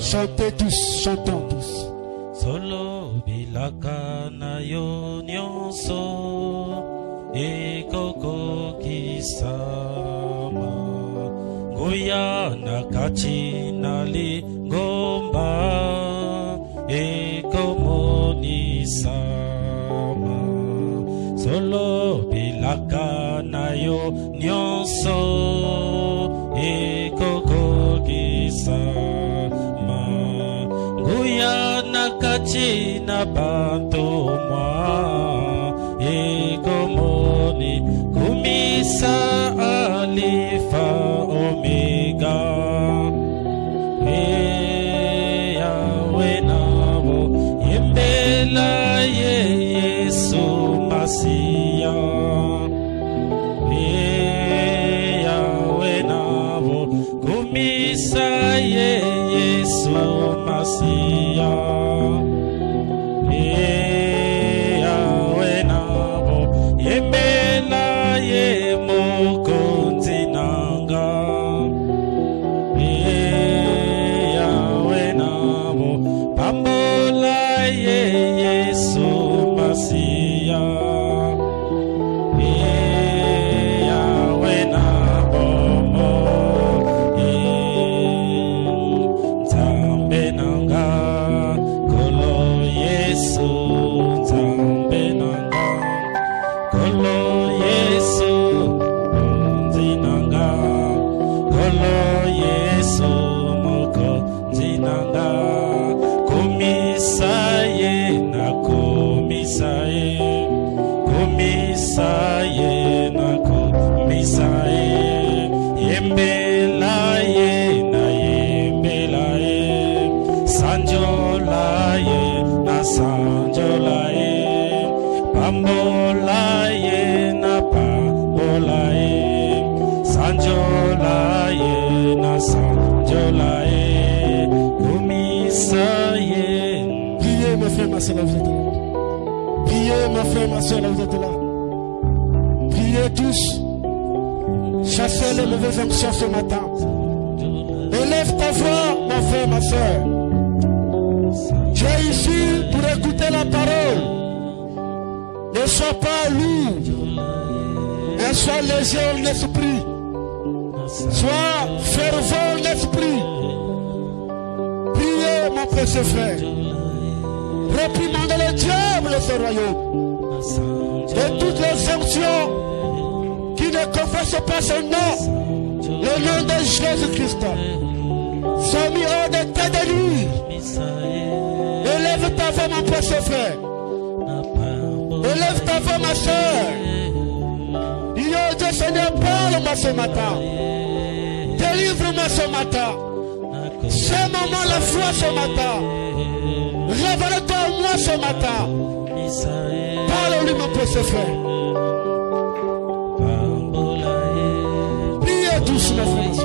Chantez tous, chantons tous. Solo bilaka na yo nyonso ekoko kisama Goya na kachi na lingomba ekomoni sama Solo bilaka na yo nyonso ekoko kisama Goya na kachi na banto mwa ekomoni kumisa alifa omega Yawe nabo yembela ye Yesu Masia Yawe nabo kumisa ye Yesu Masia Yawe nabo yembela ye mokonzi nanga Yawe nabo pambola ye Yesu Masia Yawe nabo Nzambe nanga kolo Yesu Nzambe nanga kolo Yesu mokonzi nanga kolo Yesu mokonzi nanga komisaye na komisaye komisaye na komisaye yembelaye na yembelaye sanjolaye na sanjolaye pambolaye na pambolaye sanjolaye na sanjolaye komisaye. Priez, mes frères, ma soeur, là, vous êtes là. Priez, mes frères, ma soeur, là, vous êtes là. Priez tous. Chassez les mauvaises onctions ce matin. Élève ta voix, mon frère, ma soeur. Tu es ici pour écouter la parole. Ne sois pas lourd, mais sois léger en esprit. Sois fervent en esprit. Priez, mon précieux frère. Réprimandez le diable de ce royaume. De toutes les onctions qui ne confessent pas son nom, le nom de Jésus-Christ, sont mis hors de tes délits. Élève ta voix, mon précieux frère. Élève ta voix, ma soeur. Dis au Dieu Seigneur, parle-moi ce matin. Délivre-moi ce matin. Ce moment, la foi ce matin. Révèle-toi en moi ce matin. Parle-lui, mon précieux frère. Priez tous, mes frères.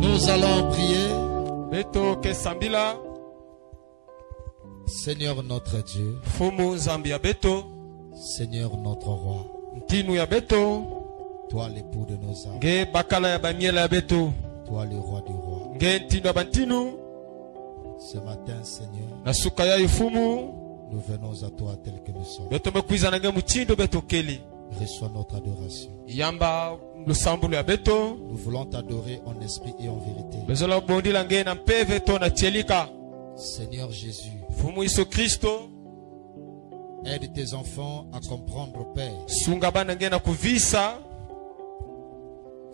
Nous allons prier. Seigneur notre Dieu, Seigneur notre roi, toi l'époux de nos âmes, toi le roi du roi. Ce matin, Seigneur, nous venons à toi tel que nous sommes. Reçois notre adoration. Nous voulons t'adorer en esprit et en vérité. Seigneur Jésus, Fumu Yesu Kristo aide tes enfants à comprendre, Père, sunga bana ngena kuvisa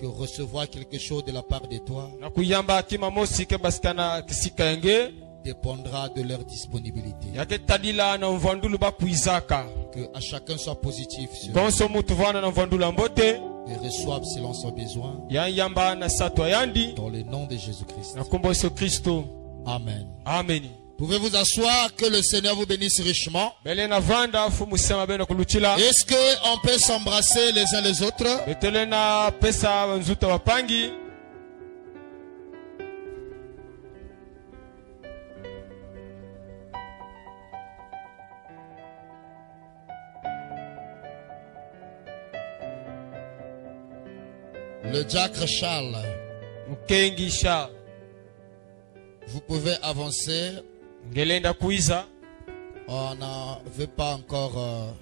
que recevoir quelque chose de la part de toi na kuyamba kima mosi ke basikana kisika yenge dépendra de leur disponibilité. yake tadila na mvandulu bakuizaka Que à chacun soit positif sur konso mutu vana na mvandulu mbote et reçoive selon son besoin. yamba na satwa yandi Dans le nom de Jésus-Christ. na kumbo Yesu Kristo. Amen. Amen. Pouvez-vous asseoir, que le Seigneur vous bénisse richement. Bele na vanda fumu sema beno kuluchila Est-ce qu'on peut s'embrasser les uns les autres? betele na pesa nzuta wapangi. Le diacre Charles, Mkengi sha vous pouvez avancer. ngelenda kuiza On ne veut pas encore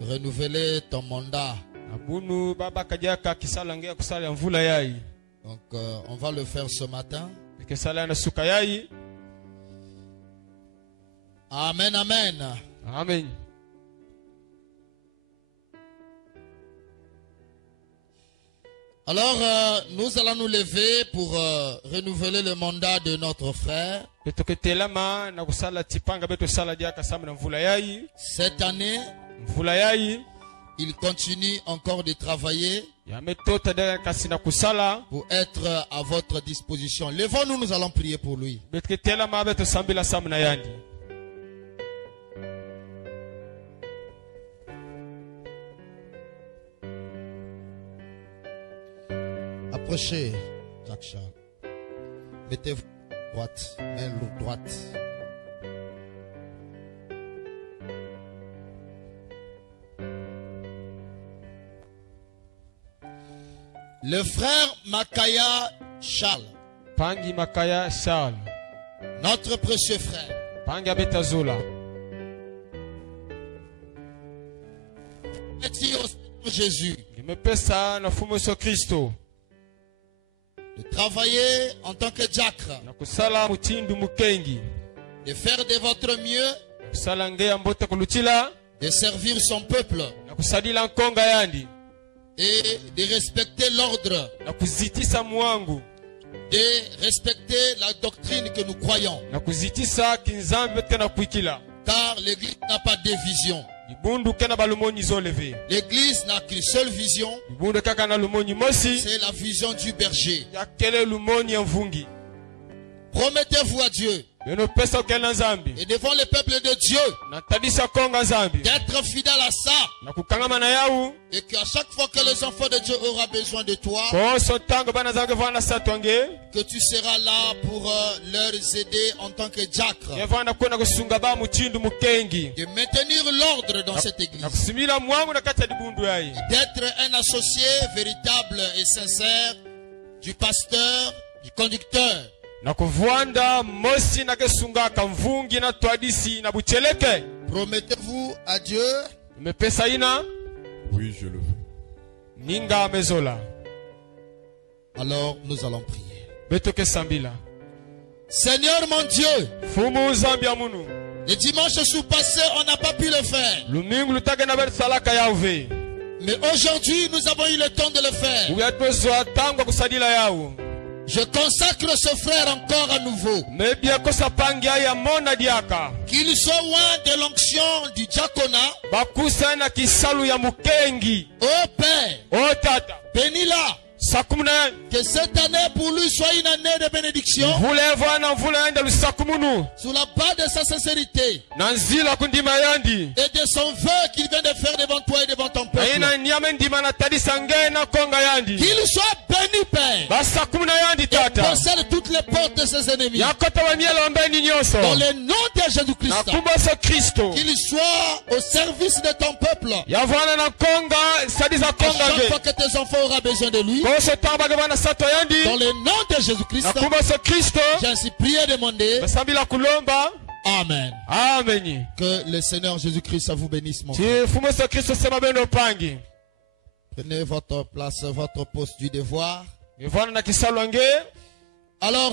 renouveler ton mandat. abunu baba kajaka kisala ngea kusala ya mvula yai Donc on va le faire ce matin. kisala na suka yai. Amen, amen. Amen. Alors nous allons nous lever pour renouveler le mandat de notre frère. Betoketelama na kusala tipanga beto sala jaka sama na mvula yai. Cette année, Mvula yai il continue encore de travailler yametota dala kasi na kusala pour être à votre disposition. Levons-nous, nous allons prier pour lui. betoketelama beto sambila sama na yandi. Approchez, Jacques Charles. Mettez-vous droite, main droite. Le frère Makaya Charles, Pangi makaya Charles. notre précieux frère, Pangi abetazula. merci au Seigneur Jésus Nimepesa na fumo Yesu Kristo. de travailler en tant que diacre, Na kusala mutindu mukengi. de faire de votre mieux, Kusala ngea mbote kuluchila. de servir son peuple Na kusadila nkonga yandi. et de respecter l'ordre, Na kuzitisa mwangu. de respecter la doctrine que nous croyons. Na kuzitisa kinzambi betke na kuikila. Car l'Église n'a pas de vision. Ibundu kena balumoni zoleve. L'Église n'a qu'une seule vision, Ibundu kaka na lumoni mosi. c'est la vision du berger. Ya kele lumoni ya mvungi. Promettez-vous à Dieu Beno pesa ukena zambi. et devant le peuple de Dieu Na tadisa konga zambi. d'être fidèle à ça, Na kukangama na yau. et qu'à chaque fois que les enfants de Dieu auront besoin de toi, Koso tango bana zange vana satwange. que tu seras là pour leur aider en tant que diacre, Yevana kuna kusunga ba muchindu mukengi. de maintenir l'ordre dans cette Na Église, kusimila mwangu na kata dibundu yai. d'être un associé véritable et sincère du pasteur, du conducteur. Na kuvwanda mosi na kesunga kamvungi na twadisi na bucheleke. Promettez-vous à Dieu Mepesa ina Oui, je le veux. ninga mezola. Alors nous allons prier. Betoke sambila. Seigneur mon Dieu, Fumu zambia munu. le dimanche sous-passé, on n'a pas pu le faire. Lumingu lutage na betu salaka yauve. Mais aujourd'hui, nous avons eu le temps de le faire. Uyatwezwa tango kusadila yau. Je consacre ce frère encore à nouveau. Mebia kosa pangi ya mona diaka. Qu'il soit loin de l'onction du diaconat. Bakusa na kisalu ya mukengi. Ô Père, O tata. bénis-la. Sakumuna. Que cette année pour lui soit une année de bénédiction. Vule vana vule enda lusakumunu. Sous la base de sa sincérité Nanzila kundima yandi. et de son vœu qu'il vient de faire devant toi et devant ton peuple. Aina nyame ndima na tadisa ngena konga yandi. Qu'il soit béni, Père. Basakumuna yandi Et tata. possède toutes les portes de ses ennemis. Yakota wanyela ombeni nyoso. Dans le nom de Na Jésus-Christ. kumboso Kristo. Qu'il soit au service de ton peuple. Yavana na konga sadisa À konga chaque ge. fois que tes enfants auront besoin de lui. Koso tamba ge bana sato yandi. Dans le nom de Jésus-Christ. Na kumboso Kristo. J'ai ainsi prié et demandé. Basambila kulomba. Amen. Amen. Que le Seigneur Jésus-Christ vous bénisse, mon Ti frère. fumoso Kristo sema beno pangi. Prenez votre place, votre poste du devoir. Yavana na kisalu ange. Alors,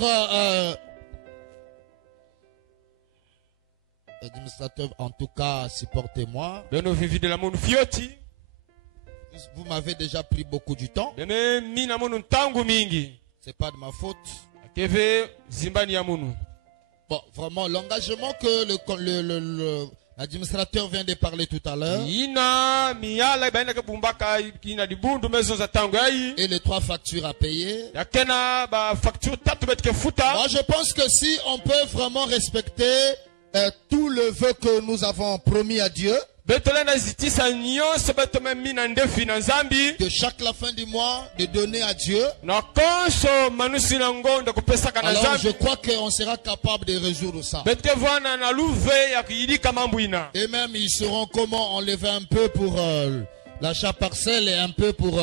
administrateur, en tout cas, supportez-moi. beno vivi de la munu fioti Vous m'avez déjà pris beaucoup du temps. beme mina munu ntangu mingi C'est pas de ma faute. keve zimbani ya munu. Bon, vraiment, l'engagement que l'administrateur vient de parler tout à l'heure Ina miyala baina ke bumbaka ina dibundu mezo za tangu ai et les 3 factures à payer. yakena ba facture tatu betke futa. Moi, je pense que si on peut vraiment respecter tout le vœu que nous avons promis à Dieu, betolena zitisa nyonso betome mina ndefi na nzambi de chaque la fin du mois, de donner à Dieu, na konso manusi na ngonde kupesaka na alors je nzambi crois qu'on sera capable de résoudre ça. betke vana na luve ya kuyidika mambo ina. Et même, ils sauront comment enlever un peu pour l'achat parcelle et un peu pour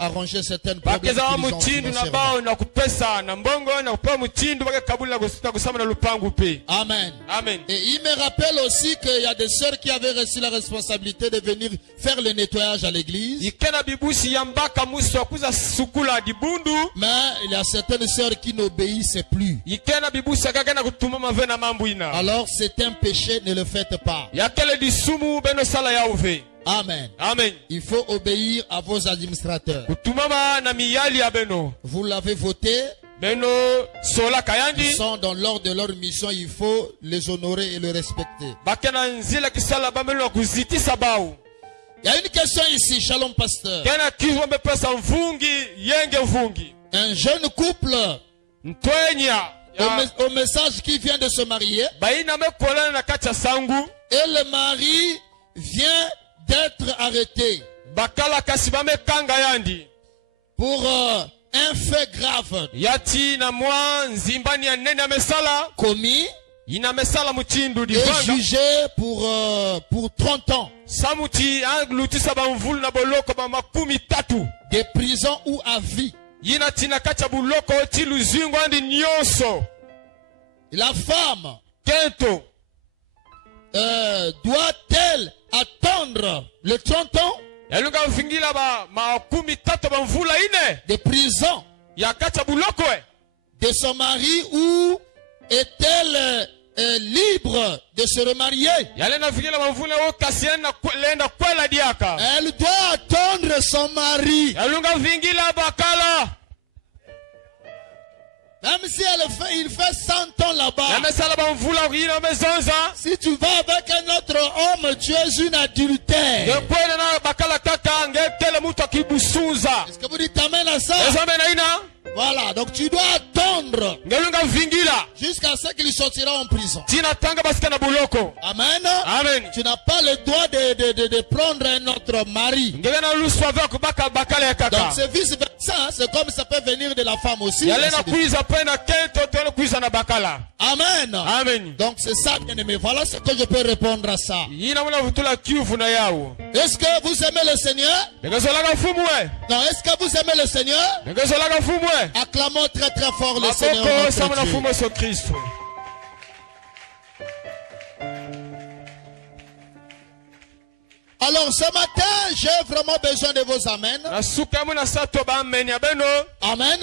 arranger certaines problèmes bakeza wa qu'ils ont mutindu na financièrement. bao na kupesa na mbongo na kupewa mutindu bake kabula na kusama na lupangu pe. Amen. Amen. Et il me rappelle aussi qu'il y a des sœurs qui avaient reçu la responsabilité de venir faire le nettoyage à l'église. Ikena bibusi ya mbaka muso kuza sukula dibundu. Mais il y a certaines sœurs qui n'obéissent plus. Ikena bibusi akagena kutuma mave na mambo ina. Alors c'est un péché, ne le faites pas. Yakele disumu beno sala ya uve. Amen. Amen. Il faut obéir à vos administrateurs. Kutumama na miyali ya beno. Vous l'avez voté. Beno sola Ils kayandi. sont dans l'ordre de leur mission. Il faut les honorer et les respecter. Bakena nzila kisala bamelo kuziti sabau. Il y a une question ici, Shalom Pasteur. Kena kizwa mepesa mvungi yenge mvungi. Un jeune couple, Ntwenya. au message qui vient de se marier, Baina mekolana na kacha sangu. et le mari vient d'être arrêté Bakala kasibame kanga yandi. pour un fait grave Yati na mwa nzimbani ya nene amesala. commis Ina mesala muchindu et divanga. jugé pour 30 ans Samuti angluti sabamvulu na boloko ba makumi tatu. de prison ou à vie. Yina tina kacha buloko ti luzingo andi nyonso. La femme Kento. doit-elle attendre les 30 ans Yalunga mfingila ba makumi tatu ba mvula ine. de prison Ya kacha buloko de son mari ou est-elle libre de se remarier? Yalena mfingila ba mvula o kasiena lenda kwela diaka. Elle doit attendre son mari. Yalunga mfingila bakala. Même si il fait 100 ans là-bas. Yamesala ba mvula yina mezonza. Si tu vas avec un autre homme, tu es une adultère. Yekwena na bakala kaka ngekele mutu akibusunza. Est-ce que vous dites amen à ça? Ezame na ina. Voilà, donc tu dois attendre Ngelunga mfingila. jusqu'à ce qu'il sortira en prison. Tina tanga basika na buloko. Amen. Amen. Tu n'as pas le droit de prendre un autre mari. Ngena luswa vako baka bakala ya Donc kaka. c'est vice versa, c'est comme ça peut venir de la femme aussi. Yalena ainsi de suite. kuiza pena kento tolo kuiza na bakala. Amen. Amen. Donc c'est ça, bien aimé. Voilà ce que je peux répondre à ça. Yina muna vutula kiufu na yao. Est-ce que vous aimez le Seigneur? Ngesolaka fumwe. Non, est-ce que vous aimez le Seigneur? Ngesolaka fumwe. Acclamons très très fort le Seigneur. Aboko notre samuna Dieu. fumwe so Kristo. Alors ce matin, j'ai vraiment besoin de vos amens. Na suka muna sato ba amen ya beno. Amen.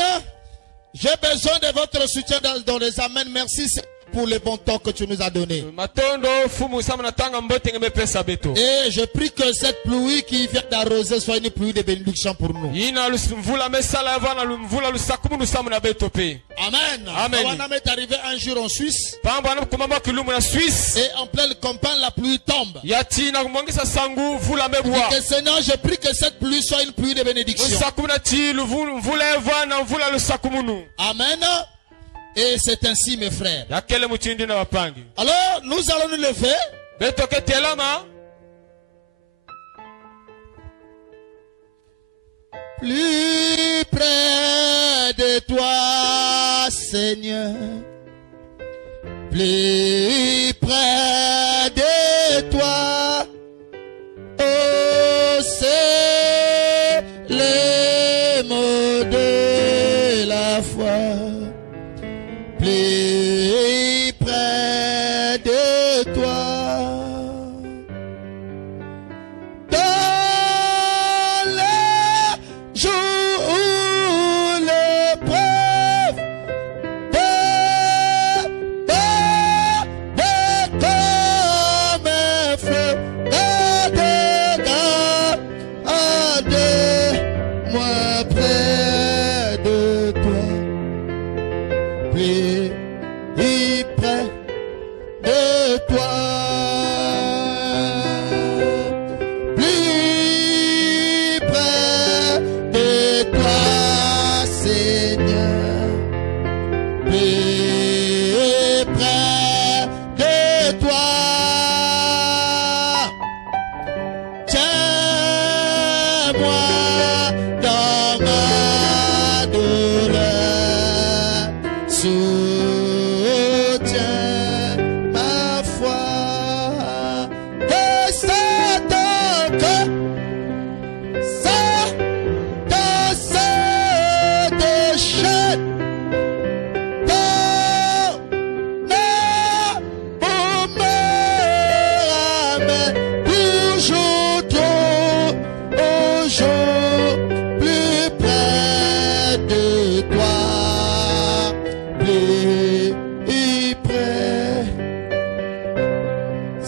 J'ai besoin de votre soutien dans les amens. Merci pour le bon temps que tu nous as donné. Matondo fumu samuna tanga mbote ngeme pesa beto. Et je prie que cette pluie qui vient d'arroser soit une pluie de bénédiction pour nous. Yina mvula mesala vana mvula lusakumu nusamuna beto pe. Amen. Amen. Abraham est arrivé un jour en Suisse Pambo anakumamba kilumu na Suisse. et en pleine campagne, la pluie tombe. Yati na kumongisa sangu mvula mebwa. Et Seigneur, je prie que cette pluie soit une pluie de bénédiction. Lusakumuna ti mvula evana mvula lusakumunu. Amen. Et c'est ainsi, mes frères. Yakele muchindi na wapangi. Alors, nous allons nous lever. Beto ke telama. Plus près de toi, Seigneur. Plus près de toi. Oh, c'est les mots de la foi. Plus près de toi. Dans les jours où l'épreuve de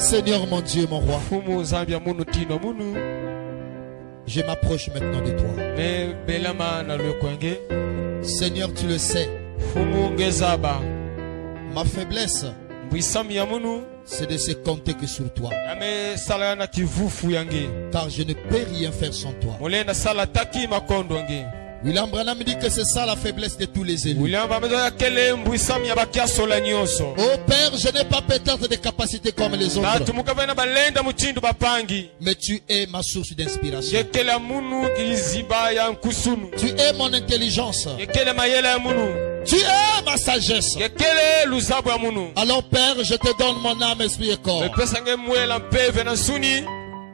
Seigneur mon Dieu, mon roi, fumu zambia munu tino munu je m'approche maintenant de toi. me belama na lwekwenge Seigneur, tu le sais, fumu ngezaba ma faiblesse, mbwisami ya munu c'est de se compter que sur toi. ame sala na kivufu yange Car je ne peux rien faire sans toi. mulenda sala taki makondo nge William Branham dit que c'est ça la faiblesse de tous les élus. William bamezo ya kele mbwisami ya bakiasola nyonso Oh Père, je n'ai pas peut-être des capacités comme les autres, natumuka vena balenda muchindu bapangi mais tu es ma source d'inspiration. yekele munu kiziba ya nkusunu Tu es mon intelligence. yekele mayele ya munu Tu es ma sagesse. yekele luzabu ya munu Alors Père, je te donne mon âme, esprit et corps. mepesa nge mwela mpeve na suni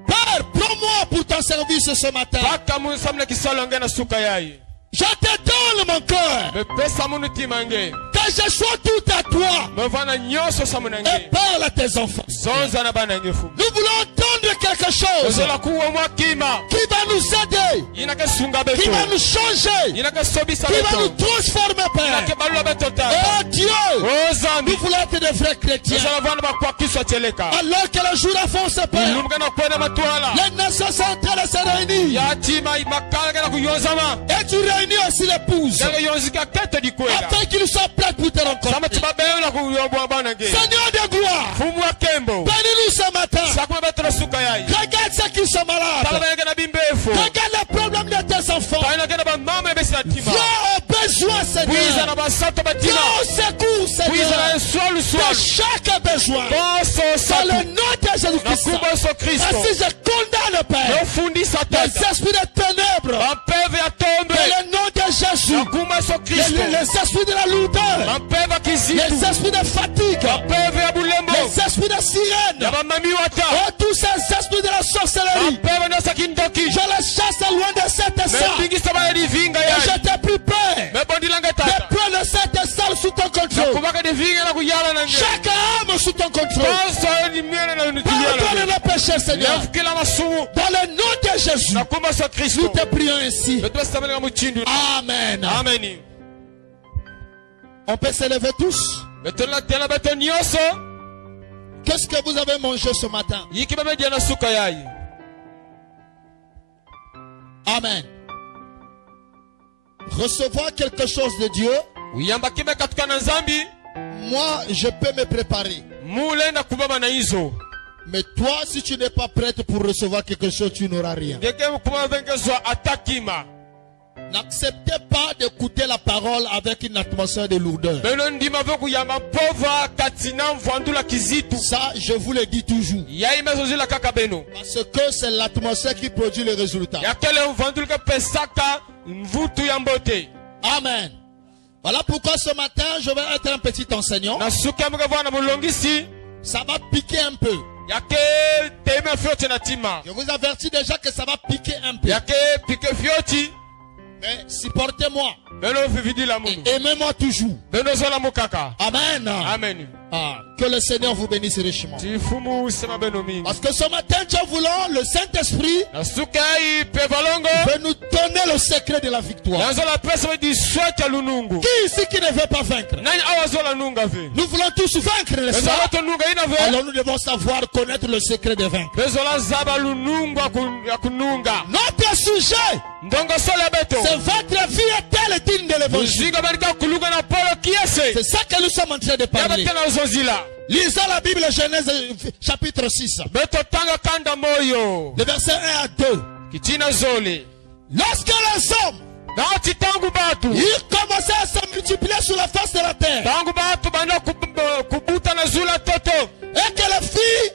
Père, prends-moi pour ton service ce matin. paka munu samna kisalo nge na suka yayi Je te donne mon cœur. mepesa munu tima nge Que je sois tout à toi. mevana nyonso samuna Et nge parle à tes enfants. zonza na bana nge fumu Nous voulons entendre quelque chose ozola kuwa mwa kima qui va nous aider, yinake sunga qui beto va nous changer, yinake sobisa qui va nous beto transformer, yinake Père. balula beto tata Oh Dieu, o zambi nous voulons être des vrais chrétiens. ozola vana bakwakiswa cheleka Alors que le jour avance, Père, ilumga na kwena matwala les nations sont en train de se réunir. yatima makala gana kuyonzama Et tu réunis aussi l'épouse, daga yonzika kete dikwela afin qu'ils soient prêts pour te rencontrer. sama tibabeyo kuyobwa bana nge Seigneur de gloire, fumu wa kembo bénis-nous ce matin. sakuma beto na suka yayi Regarde ceux qui sont malades. tala bana gana bimbefu Regarde les problèmes de tes enfants. taina gana ba mama ebesi na tima Viens au besoin, bwiza Seigneur. na basato batima Viens au secours, bwiza na Seigneur. eswalu De swali chaque besoin. boso Dans satu le nom de Jésus-Christ. nakumba so kristo Ainsi je condamne, Père, nofundisa les tata esprits de ténèbres. mampeve ya tombe Dans le nom de Jésus. nakumba so kristo Les esprits de la lourdeur. mampeve ya kizitu Les esprits de fatigue. mampeve ya bulembo Les esprits de sirène. ya bamami wata Oh, tous ces esprits de la sorcellerie. mampeve nyonso kindoki Je les chasse loin de cette salle. mebingisa baya divinga Et yayi je te prie, Père, mebondilanga de tata prendre cette salle sous ton contrôle. nakubaka divinga na kuyala nange Chaque âme sous ton contrôle. boso ni miene na Pardonne nituyala nos péchés, Seigneur. yafukila masumu Dans le nom de Jésus, nakumba so nous kristo te prions ainsi. betubasabelenga muchindu Amen. ameni On peut s'élever tous. betonatela beto nyonso Qu'est-ce que vous avez mangé ce matin? yiki bamedia na suka yayi Amen. Recevoir quelque chose de Dieu, uyamba kime katuka na nzambi moi, je peux me préparer. mulenda kubaba na izo Mais toi, si tu n'es pas prête pour recevoir quelque chose, tu n'auras rien. ngeke kuma venkezwa atakima N'acceptez pas d'écouter la parole avec une atmosphère de lourdeur. beno ndima ve kuyamba mpova kati na mvwandula kizitu Ça, je vous le dis toujours. yayi mezozila kaka beno Parce que c'est l'atmosphère qui produit le résultat. yakele mvwandulu ke pesaka mvutu ya mbote Amen. Voilà pourquoi ce matin, je vais être un petit enseignant. na suka mke vwana mulongisi Ça va piquer un peu. yake teime fyoti na tima Je vous avertis déjà que ça va piquer un peu. yake pike fyoti Mais supportez-moi. beno vividila Et munu aimez-moi toujours. beno zola mukaka Amen. amen Ah, que le Seigneur vous bénisse richement. tifumu sema beno mingi Parce que ce matin, Dieu voulant, le Saint-Esprit na suka yayi pe valongo veut nous donner le secret de la victoire. yanzola pesa we disweka lunungu Qui ici qui ne veut pas vaincre? nani awazola nunga ve Nous voulons tous vaincre, n'est-ce bezola pas? to nunga ina ve Alors nous devons savoir connaître le secret de vaincre. bezola zaba lunungu ya kununga Notre sujet, ndongo sola beto c'est votre vie est-elle digne de l'évangile? muziga barika kulunga na polo kiese C'est ça que nous sommes en train de parler. yabate na uzozila Lisons la Bible, Genèse chapitre 6, beto tanga kanda moyo le verset 1 à 2. kitina zole Lorsque les hommes, nati tangu batu ils commençaient à se multiplier sur la face de la terre, tangu batu bana kubuta na zula toto et que les filles,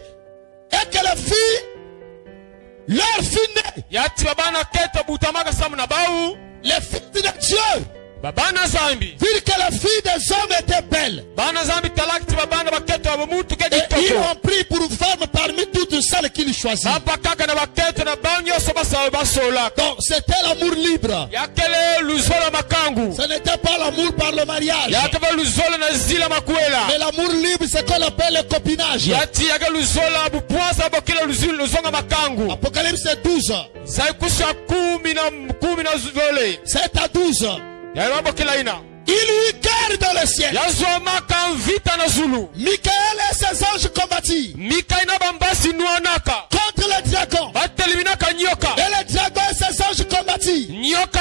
leur fille née, yati babana keto butamaka samu na bau les filles de Dieu, babana zambi virent que les filles des hommes étaient belles. bana zambi talakti babana baketo abo mutu ke Et ils ditoko ont pris pour femme parmi toutes celles qu'ils choisirent. bapa kaka na baketo na bao nyonso basola Donc c'était l'amour libre. yakele luzolo makangu Ce n'était pas l'amour par le mariage. yakeve luzolo na zila makwela Mais l'amour libre, c'est qu'on appelle le copinage. yati yake luzola bupwasa bokile luzonga makangu Apocalypse 12, zaikusha kumi na zole 7 à 12. yairwa bokila ina Il eut guerre dans le ciel. yazomaka mvita na zulu Michael et ses anges combattirent Mika ina bambasi nuanaka. contre le dragon. Bateliminaka nyoka. Et le dragon et ses anges combattirent. Nyoka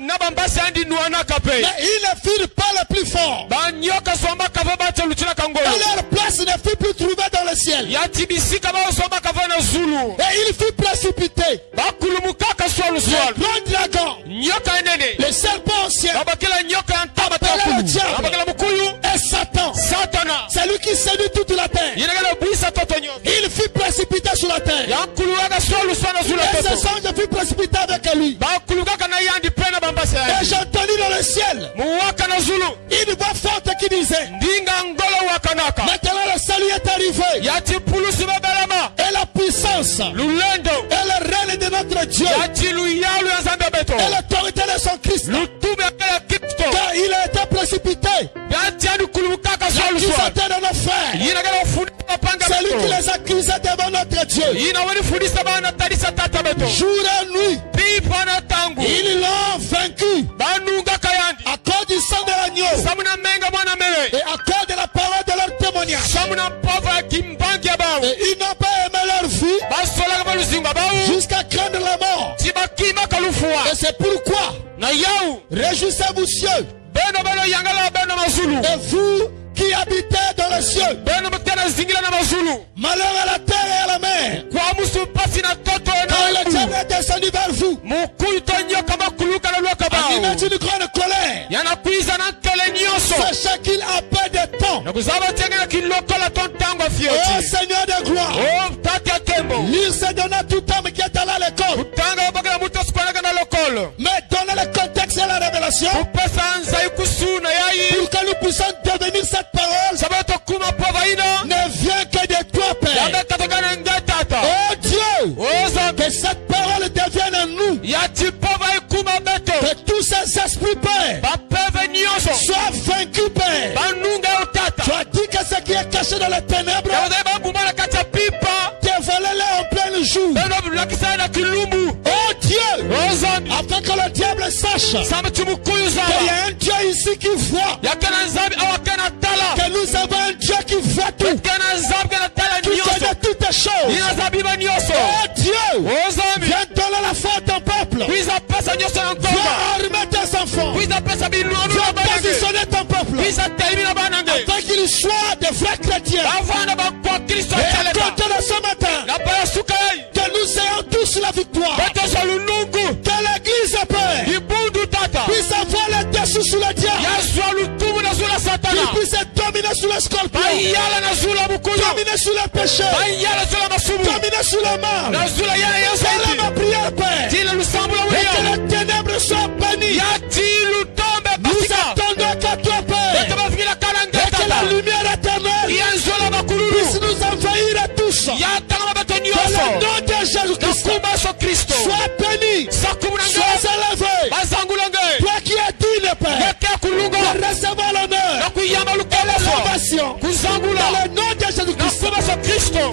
na bambasi andi nuanaka pe. Mais ils ne furent pas les plus forts. Ba nyoka swamba kava bata lutina kangolo. Et leur place ne fut plus trouvée dans le ciel. Ya tibisika ba swamba kava na zulu. Et il fut précipité. Ba kulumukaka swalu Le swalu. grand dragon, Nyoka enene. le serpent ancien, Babakela nyoka antaba appelé le takulu. diable, Babakela mukuyu. et Satan, Satana. c'est lui qui séduit toute la terre. Yinagala buisa toto nyoka. Il fut précipité sur la terre. Ya kuluwaga swalu swana zulu Et toto. ses anges furent précipités avec lui. Ba kulugaka na yandi pena bambasi Et ya. j'ai entendu dans le ciel Muwaka na zulu. une voix forte qui disait, Ndinga ngolo wakanaka. maintenant le salut est arrivé. Yati pulusi babelama. Et la puissance, Lulendo. et le règne de notre Dieu, Yati luyalu ya zambe beto. et l'autorité de son Christ. Lutume ya Kristo. Car il a été précipité. Yati anu kulumukaka swalu swalu. L'accusateur de nos frères, Yinagala fundisa panga celui qui beto. les accusait devant notre Dieu, Yina wani fundisa bana tadisa tata beto. jour et nuit, Pipa na tangu. ils l'ont vaincu Banunga kayandi. à cause du sang de l'agneau Samuna menga mwana mewe. et à cause de la parole de leur témoignage. Samuna pova kimbangi ya bawu. Et ils n'ont pas aimé leur vie Basola kama luzinga bawu. jusqu'à craindre la mort. Tibakima kalufua. Et c'est pourquoi, Na yau. réjouissez-vous cieux, Beno yangala beno mazulu. et vous qui habitez dans les cieux, Beno mtena zingila na mazulu. malheur à la terre et à la mer, Kwa musu pasi na toto car le na diable est descendu vers vous, mukuyu tonyo kama kuluka na luaka animé bawu. d'une grande colère, Yana kuiza na kele nyoso. sachez qu'il a peu de temps. Na kuzaba tenga na kilokola ton tango Ô fioti. Seigneur de gloire, Oh tati ya tembo. lui se donner tout homme qui est allé à l'école, Tanga bakala muto spanaka na lokolo. mais donner le contexte et la révélation Kupesa nzai kusuna yayi. pour que nous puissions devenir cette parole Sabato kuma pova ina. ne vient que de toi, Père. Yanga katokana ngatata. Oh Dieu, Oza que cette parole devienne en nous, yati pova ikuma beto. que tous ces esprits, Père, Bapeve nyoso. soient vaincus, Père. Banunga utata. Tu as dit que ce qui est caché dans les ténèbres, Yawaza bambumala kacha pipa. dévoilez-le en plein jour. Beno lakisa na kilumbu. Oh Dieu, Ozambi. afin que le diable sache Sama tumukuyu qu'il y zaba. a un Dieu ici qui voit, Yakena nzambi awakena tala. que nous avons un Dieu qui voit tout, Yakena nzambi kena tala qui nyoso. connaît toutes les choses. Ina zabiba nyoso. Oh Dieu, Ozambi. viens donner la foi à ton peuple. Kwiza pesa nyoso na Viens ntonga. armer tes enfants. Kwiza pesa binunu Viens na banange. positionner ton peuple. Kwiza telimina banange. Afin qu'ils soient des vrais chrétiens. Bavana bakwa Kristo Et à chaleka. compter de ce matin, Na baya suka yai. que nous ayons tous la victoire. Beto sa lunungu. Que l'église, Père, Ibundu tata. puisse avoir le dessus sous le diable. Yaswa lutumu na zula satana. Qu'il puisse dominer sous le scorpion. Bayala na zula mukuyo. Dominer sous le péché. Bayala zula masumu. Dominer sous le mal. Na zula yana Voilà yesaiti. ma prière, Père. Tila lusambula Et que wuya. les ténèbres soient bannies. Yati lutombe Nous basika. attendons qu'à toi, Père. Beto bafikila kanange Et que la tata. lumière éternelle Yanzola bakululu. puisse nous envahir à tous. Yatanga mabeto Que le nyoso. nom de Jésus-Christ Nakumba so Kristo. soit béni. Sakumunanga. Sois élevé. Bazangulange. Toi qui es digne, Père, Yeke kulunga. de recevoir l'honneur Nakuyamba et lukoso. l'élévation. Kuzangula. Dans le nom de Jésus-Christ. Nakuba so Kristo.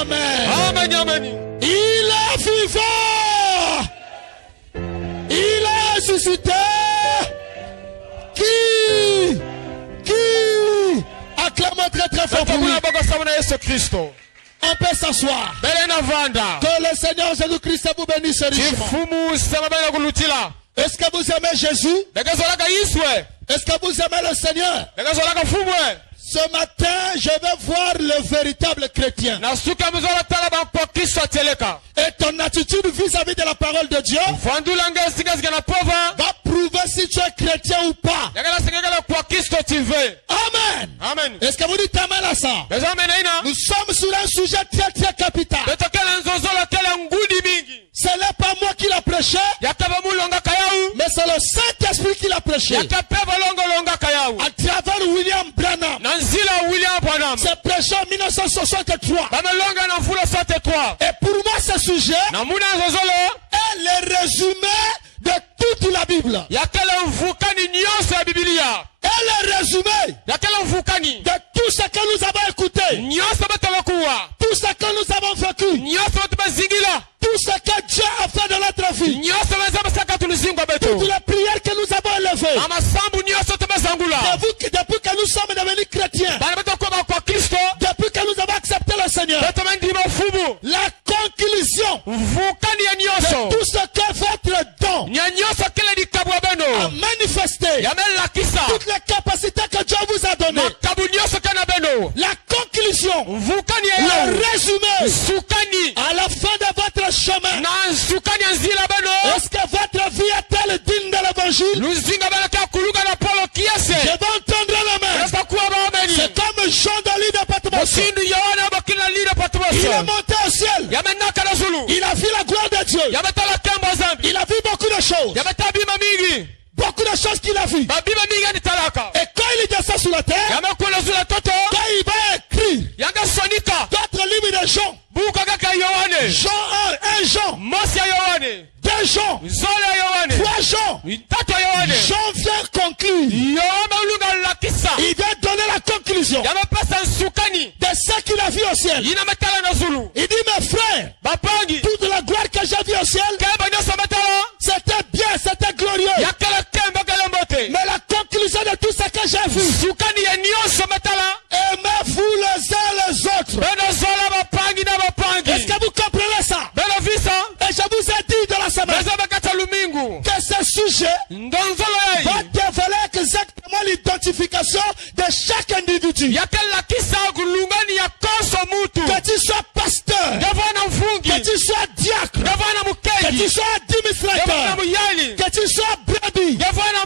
Amen. Amen, amen. Il est vivant. Il est ressuscité. Qui acclame très très fort pour lui. Natakuna bogo sabu na Yesu Kristo. On peut s'asseoir. Bele na vanda. Que le Seigneur Jésus-Christ vous bénisse richement. Chifumu sama bele kulutila. Est-ce que vous aimez Jésus? Dekezolaka Yiswe. Est-ce que vous aimez le Seigneur? Dekezolaka Fumwe. Ce matin, je vais voir le véritable chrétien. Nasuka muzola tala ba Kristo ateleka. Et ton attitude vis-à-vis de la parole de Dieu Fandula ngesi na pova. va prouver si tu es chrétien ou pas. Yakala sengela kwa Kristo tive. Amen. Amen. Est-ce que vous dites amen à ça? Amen ina. Nous sommes sur un sujet très très capital. Betokela nzozola kela ngudi mingi. Ce n'est pas moi qui l'a prêché, Yakaba mulonga kayau. mais c'est le Saint-Esprit qui l'a prêché. Yakapeva longa kayau. À travers William Branham. Nanzila William Branham. C'est prêché en 1963. Bamelonga na mfula sote 3. Et pour moi, ce sujet Namuna nzozolo. est le résumé de toute la Bible. Yakela mvukani nyonso ya Biblia. Et le résumé Yakela mvukani. de tout ce que nous avons écouté, Nyonso betolokuwa. tout ce que nous avons vécu, Nyonso betubazingila. tout ce que Dieu a fait dans notre vie, Nyonso bezabasaka tulizingwa betu. toutes les prières que nous avons élevées, Amasambu nyonso tubazangula. depuis que nous sommes devenus chrétiens, Bana betokuwa kwa Kristo. conclusion, mvukani le yayo résumé, sukani à la fin de votre chemin, na sukani ya nzila bano est-ce que votre vie est-elle digne de l'évangile? luzinga balaka kuluka na polo Je kiase vais entendre la main. ekakuwa baameni C'est comme Jean de l'île de Patmos. mosindu yohana bakila lile Il est patumoso monté au ciel. yamenaka na zulu Il a vu la gloire de Dieu. yametala tembo ya zambi Il a vu beaucoup de choses. yameta bima mingi Beaucoup de choses qu'il a vues. babima mingi anitalaka Et quand il descend sur la terre, yamekula zula toto quand il va écrire yangasonika d'autres livres de Jean, buka kaka yohane Jean 1 Jean, mosi ya yohane 2 Jean, nzolo ya yohane 3 Jean, tatu ya yohane Jean vient conclure. yohane ulunga lakisa Il vient donner la conclusion yamepesa nsukani de ce qu'il a vu au ciel. inametala na zulu Il dit, mes frères, bapangi toute la gloire que j'ai vue au ciel, kemba nyonso ametala c'était bien, c'était glorieux. yakala kemba kalembote Mais la conclusion de tout ce que j'ai vu, sukani ya nyonso ametala aimez-vous les uns les autres. beno zola bapangi na Est-ce bapangi que vous comprenez ça? beno visa Et je vous ai dit de la semaine bezo bakata lumingu que ce sujet ndonzolo va yayi dévoiler exactement l'identification de chaque individu. yakalakisa kulungani ya koso mutu Que tu sois pasteur, yavana mfungi que tu sois diacre, yavana que mukengi tu sois yavana administrateur, muyali que tu sois brebis, yavana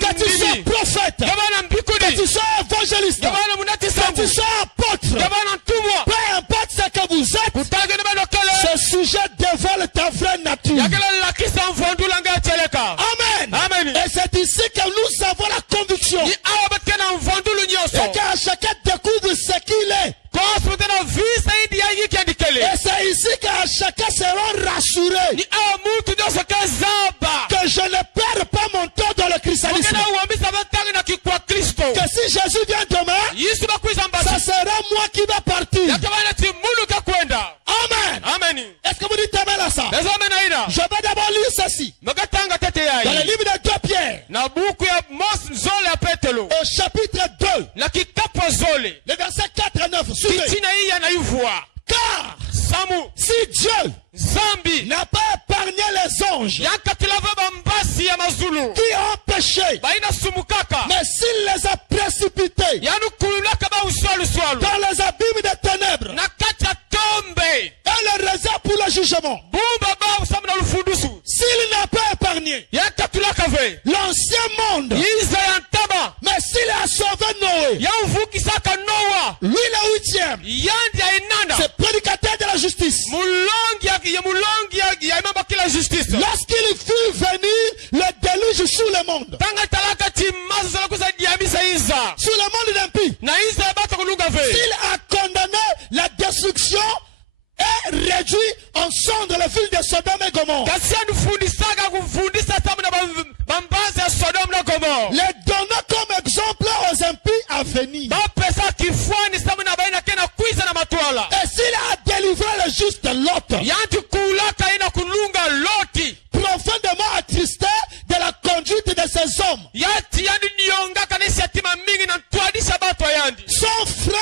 que tu sois mbibi prophète, yavana que mbikudi tu sois évangéliste, yavana que munatisambu tu sois apôtre, yavana ntumwa peu importe ce que vous êtes, kutage ne banokele ce sujet dévoile ta vraie nature. yakalalakisa mvondulanga yateleka Amen. Amen. Et c'est ici que nous avons la conviction. ni awa batkena mvondulu Et nyonso qu'à chacun découvre ce qu'il est. kosutena visa idi yayiki andikele Et c'est ici qu'à chacun seront rassurés ni awa mutu nyonso kezaba que je ne perds pas mon temps dans le christianisme. okena uwambisa batangi na kikwa kristo Que si Jésus vient demain, yisu bakwiza ça mbasi sera moi qui vais partir. yakabana ti muluka kwenda Amen. ameni Est-ce que vous dites amen à ça? ezomenaina Je vais d'abord lire ceci. makatanga tete Dans le yayi livre de 2 Pierre, na buku ya nzole ya petelo au chapitre 2, na kikapo zole le verset 4 à 9. Suivez. kitina iya naivua Car samu si Dieu zambi n'a pas épargné les anges yankakilava bambasi ya mazulu qui ont péché, baina sumukaka mais s'il les a précipités yanukululaka bauswaluswalu dans les abîmes des ténèbres na kati ya tombe et les réserve pour le jugement, bumba basamu na lufundusu s'il n'a pas épargné yankatulaka ve l'ancien monde, yiza ya ntaba mais s'il a sauvé Noé, yamvukisaka nowa lui le 8e, yandi ya inanda c'est prédicateur de la justice. mulongi ya imamba kila justice Lorsqu'il fut venu le déluge sur le monde, tanga talaka ti maso zala kuza diamisa iza sur le monde d'impie, na iza yabata kulunga ve s'il a condamné la destruction et réduit en cendres le fil de Sodome et Gomorrhe, kasi anufundisaka kufundisa samu na bambazi ya Sodome na Gomorrhe les donnant comme exemple aux impies à venir. bapesa kifwani samu na baina kena kwiza na matwala Et s'il a délivré le juste Lot, yanti kulaka ina kulunga loti profondément attristé de la conduite de ces hommes, yati yandi niyongaka na isiatima mingi na ntwadisa bato yandi sont frais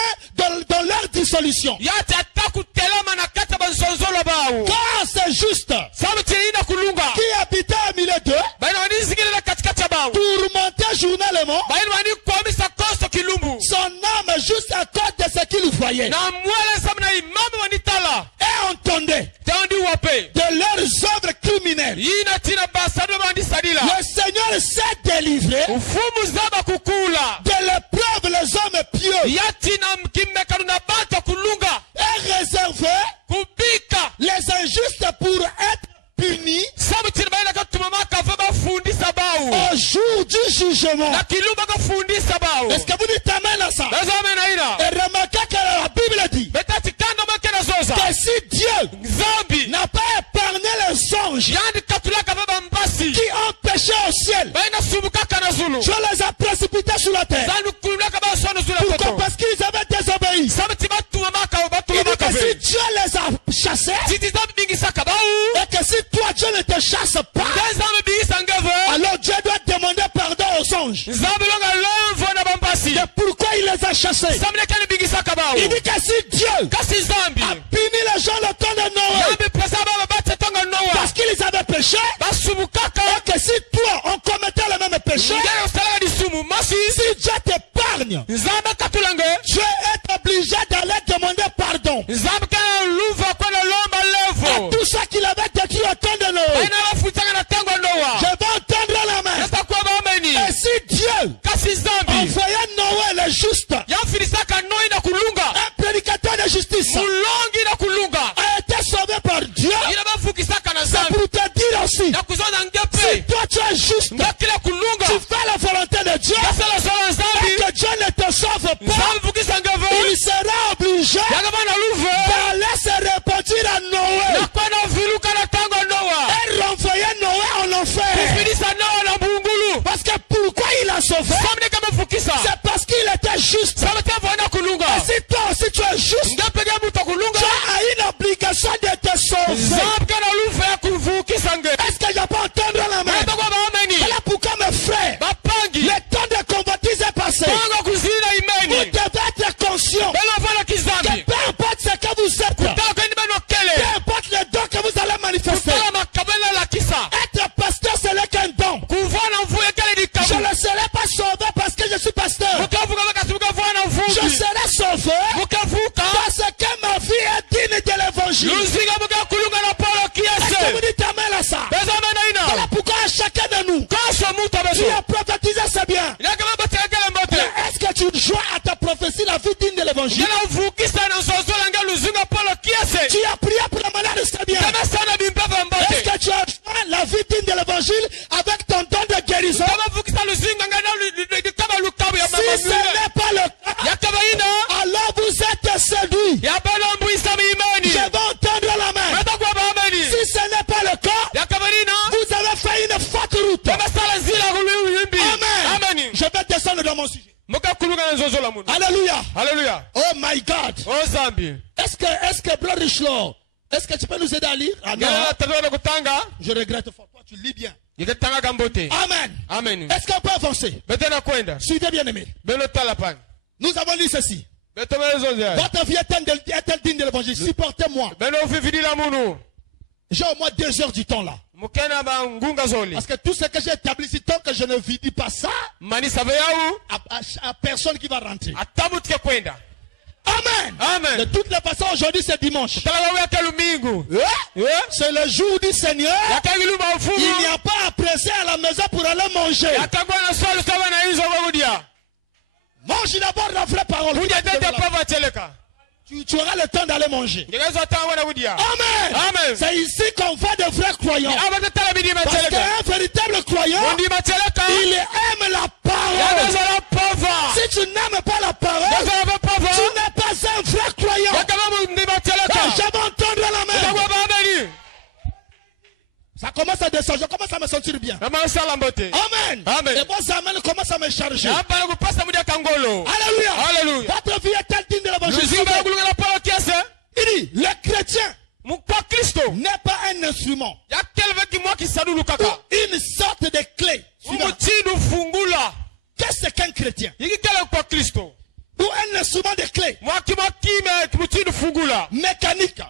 dans leur dissolution. yati atakutelama na kata banzonzolo bawu Car c'est juste samu ti ina kulunga qui habitait au milieu d'eux, baina wanizikilela katikati ya bawu tourmentait journellement baina wanikwamisa koso kilumbu son âme juste à cause de ce qu'il voyait. na mwele samu na imame wanitala Et entendait teondi wape de leurs œuvres criminelles. yina tina basado bandisadila Le Seigneur s'est délivré ufumu zaba kukula de l'épreuve les hommes pieux yatina kimmekanu na bato kulunga et réservé kubika les injustes pour être punis samu tina baina katumama kava bafundisa bawu au jour du jugement. na kilumba kafundisa bawu Est-ce que vous dites amen à ça? bezamenaina Et remarquez que la Bible dit betati kanda makena zoza que si Dieu nzambi n'a pas épargné les anges yandi katulaka va bambasi qui ont péché au ciel, baina sumukaka na zulu Dieu les a précipités sur la terre. zanu kululaka baswanu zula Pourquoi? toto Parce qu'ils avaient désobéi. samu ti batumamaka Il dit batumamaka que si ve Dieu les a chassés titi zambi bingisaka bawu et que si toi Dieu ne te chasse pas, zambi bingisa ngeve alors Dieu doit demander pardon aux anges. nzambe longa lomvo na bambasi Et pourquoi il les a chassés? samu nekani bingisaka bawu Il dit que si Dieu kasi zambi a puni les gens le temps de Noé yambi pesa baba batetonga nowa parce qu'ils avaient péché, basumukaka et que si toi on commettait le même péché, ngele osalaka lisumu masi si Dieu t'épargne, nzambe katulange Dieu est obligé d'aller nzambe kana luva kwa na lomba levo tout ça qu'il avait décrit au temps de Noé. ina bafutanga na tango ndoa Je vais entendre la main. nasa kwa baameni Et si Dieu kasi zambi envoyait Noé le juste, yafirisaka noi na kulunga un prédicateur de justice, mulongi na kulunga a été sauvé par Dieu, ina bafukisaka na c'est zambi pour te dire aussi, na kuzona si ngepe toi tu es juste, ngakila kulunga tu fais la volonté de Dieu, kasala sala et zambi que Dieu ne te sauve pas, zambi fukisa ngevo il sera obligé yakabana luve d'aller se repentir à Noé na kwa na viluka na tango ndoa et renvoyer Noé en enfer. kufidisa ndoa na mbungulu Parce que pourquoi il a sauvé? zambi kama fukisa C'est parce qu'il était juste. zambi tavona kulunga Et si toi aussi tu es juste, ngapega muta kulunga tu as une obligation de te sauver. zambi kana luve ya kuvukisa nge Est-ce que je peux entendre la main? kwa baameni Voilà pourquoi mes frères, bapangi le temps de convoitise est passé. tango kuzina Vous imeni devez être conscient belo vana que kizambi peu importe ce que vous êtes, tango kwendi beno peu kele importe le don que vous allez manifester, kutala makabela la kisa être pasteur ce n'est qu'un don. kuvana mvuye kale Je dikabu ne serai pas sauvé parce que je suis pasteur. mukavuka bakasi mukavana Je mvumbi serai sauvé mukavuka parce que ma vie est digne de l'évangile. luzinga mukakulunga na polo Est-ce que vous kiese dites amen à ça? beza mena Voilà ina pourquoi à chacun de nous, kaso muta tu beso as prophétisé, c'est bien. yakaba batekele mbote Mais est-ce que tu joins à ta prophétie la vie digne de l'évangile? ngana uvukisa na nsozola nga luzinga polo kiese Tu as prié pour la malade, c'est bien. kama sana bimpava Est-ce mbote que tu as joint la vie digne de l'évangile avec ton don de guérison? kama vukisa luzinga nga na kama lukabu ya Si mama ce n'est pas le cas, yakaba ina alors vous êtes séduits. ya belo mbwisa Je miimani vais entendre la main. mata kwa baameni Si ce n'est pas le cas, yakaba ina vous avez fait une faute route. kama sala zila kuluyimbi Amen. ameni Je vais descendre dans mon sujet. mukakulunga na nzozola munu Alléluia. haleluya Oh my God. o zambi Est-ce que Brother Richelaw, est-ce que tu peux nous aider à lire? Ah non, ngana tatona kutanga je regrette fort. Toi, tu lis bien. yikatanga kambote Amen. amen Est-ce qu'on peut avancer? betena kwenda Suivez bien aimé. belo tala pan Nous avons lu ceci. betomele zonze Votre vie est-elle digne de l'évangile? Supportez-moi. belo fifidila munu J'ai au moins 2 heures du temps là. mukena ba ngunga zoli Parce que tout ce que j'ai établi ici, tant que je ne dis pas ça, mani save yau à personne qui va rentrer. atamutike kwenda Amen. Amen. De toutes les façons, aujourd'hui c'est dimanche. tala wawe yake lumingu C'est le jour du Seigneur. yakangilu Il n'y mafumu a pas à presser à la maison pour aller manger. yakagwa na swali sawa na hizo wakudia Mange d'abord la vraie parole. kuja tete pava cheleka Tu auras le temps d'aller manger. ngezo tawa na kudia Amen. Amen. C'est ici qu'on voit de vrais croyants. abata tala bidi Parce macheleka qu'un véritable croyant, mundi macheleka il aime la parole. yakazo la pava Si tu n'aimes pas la parole, yakazo la pava tu n'es pas un vrai croyant. yakaba mundi Et macheleka je vais entendre la main. yakwa baameni Ça commence à descendre. Je commence à me sentir bien. na sala mbote Amen. Amen. Et vos amens commencent à me charger. yabala kupasa mudia kangolo Alléluia. Hallelujah. Votre vie est-elle digne de l'évangile? luzinga bakulunga na polo kiese Il dit, le chrétien mukwa kristo n'est pas un instrument, yakeleve kimwa kisadulu ou kaka une sorte de clé. umuchindu fungula Qu'est-ce qu'un chrétien? yikikele kwa kristo Ou un instrument de clé mwakime muchindu fungula mécanique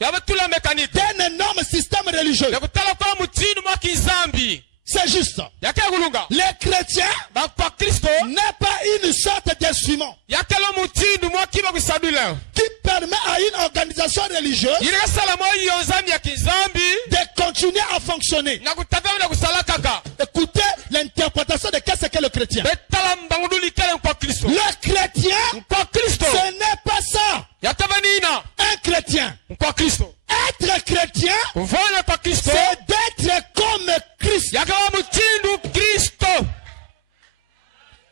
yabatula mekanike d'un énorme système religieux. yakutala kwa muchindu mwa kizambi C'est juste. yakekulunga Le chrétien bakwa kristo n'est pas une sorte d'instrument yakele muchindu mwakime kusadula qui permet à une organisation religieuse yilekasala mwa iyo nzambi ya kizambi de continuer à fonctionner. na kutavama na kusala kaka Écoutez l'interprétation de qu'est-ce que le chrétien. betala mbanguduli kele kwa kristo Le chrétien, kwa kristo ce n'est pas ça. yatavanina Un chrétien. kwa kristo Être chrétien, kuvana kwa kristo c'est d'être comme Christ. yakawa muchindu kristo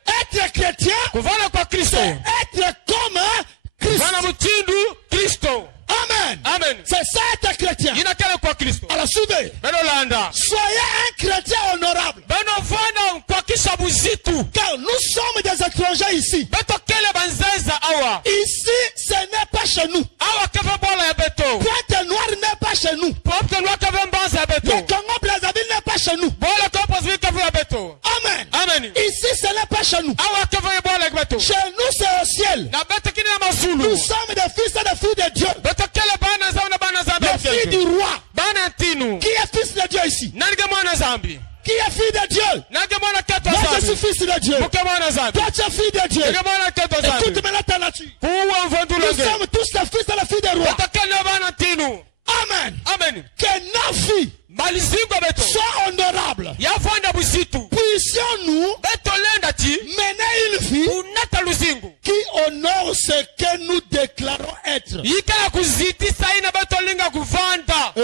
Être chrétien, kuvana kwa kristo c'est être comme Christ. vana muchindu kristo Amen. amen C'est ça être chrétien. inakele kwa kristo Alors suivez. benolanda Soyez un chrétien honorable. benovana kwa kisha buzitu Car nous sommes des étrangers ici. betokele banzeza awa Ici, ce n'est pas chez nous. awa keve bola ya beto Pointe noire n'est pas chez nous. popte lwa keve mbanza ya Le beto Congo Brazzaville n'est pas chez nous. bola kopozwi keve ya beto Amen. amen Ici, ce n'est pas chez nous. awa keve bola ya beto Chez nous, c'est au ciel. na beto kini na Nous masulu sommes des fils et des filles de Dieu. betokele bana zawu na bana zambi Les filles du roi. bana ntinu Qui est fils de Dieu ici? nanige mwana zambi Qui est fille de Dieu? nange mwana keto Moi, je suis zambi fils de Dieu. muke mwana zambi Toi, tu es fille de Dieu. nange mwana keto zambi Écoute maintenant ta nature. kuwa mvondula Nous nge sommes tous les fils et les filles des rois. batakenda bana ntinu Amen. amen Que nos filles malizingo beto soient honorables. yavanda busitu Puissions-nous betolenda ti mener une vie unata luzingu qui honore ce que nous déclarons être. yikala kuzitisa ina betolinga kuvanda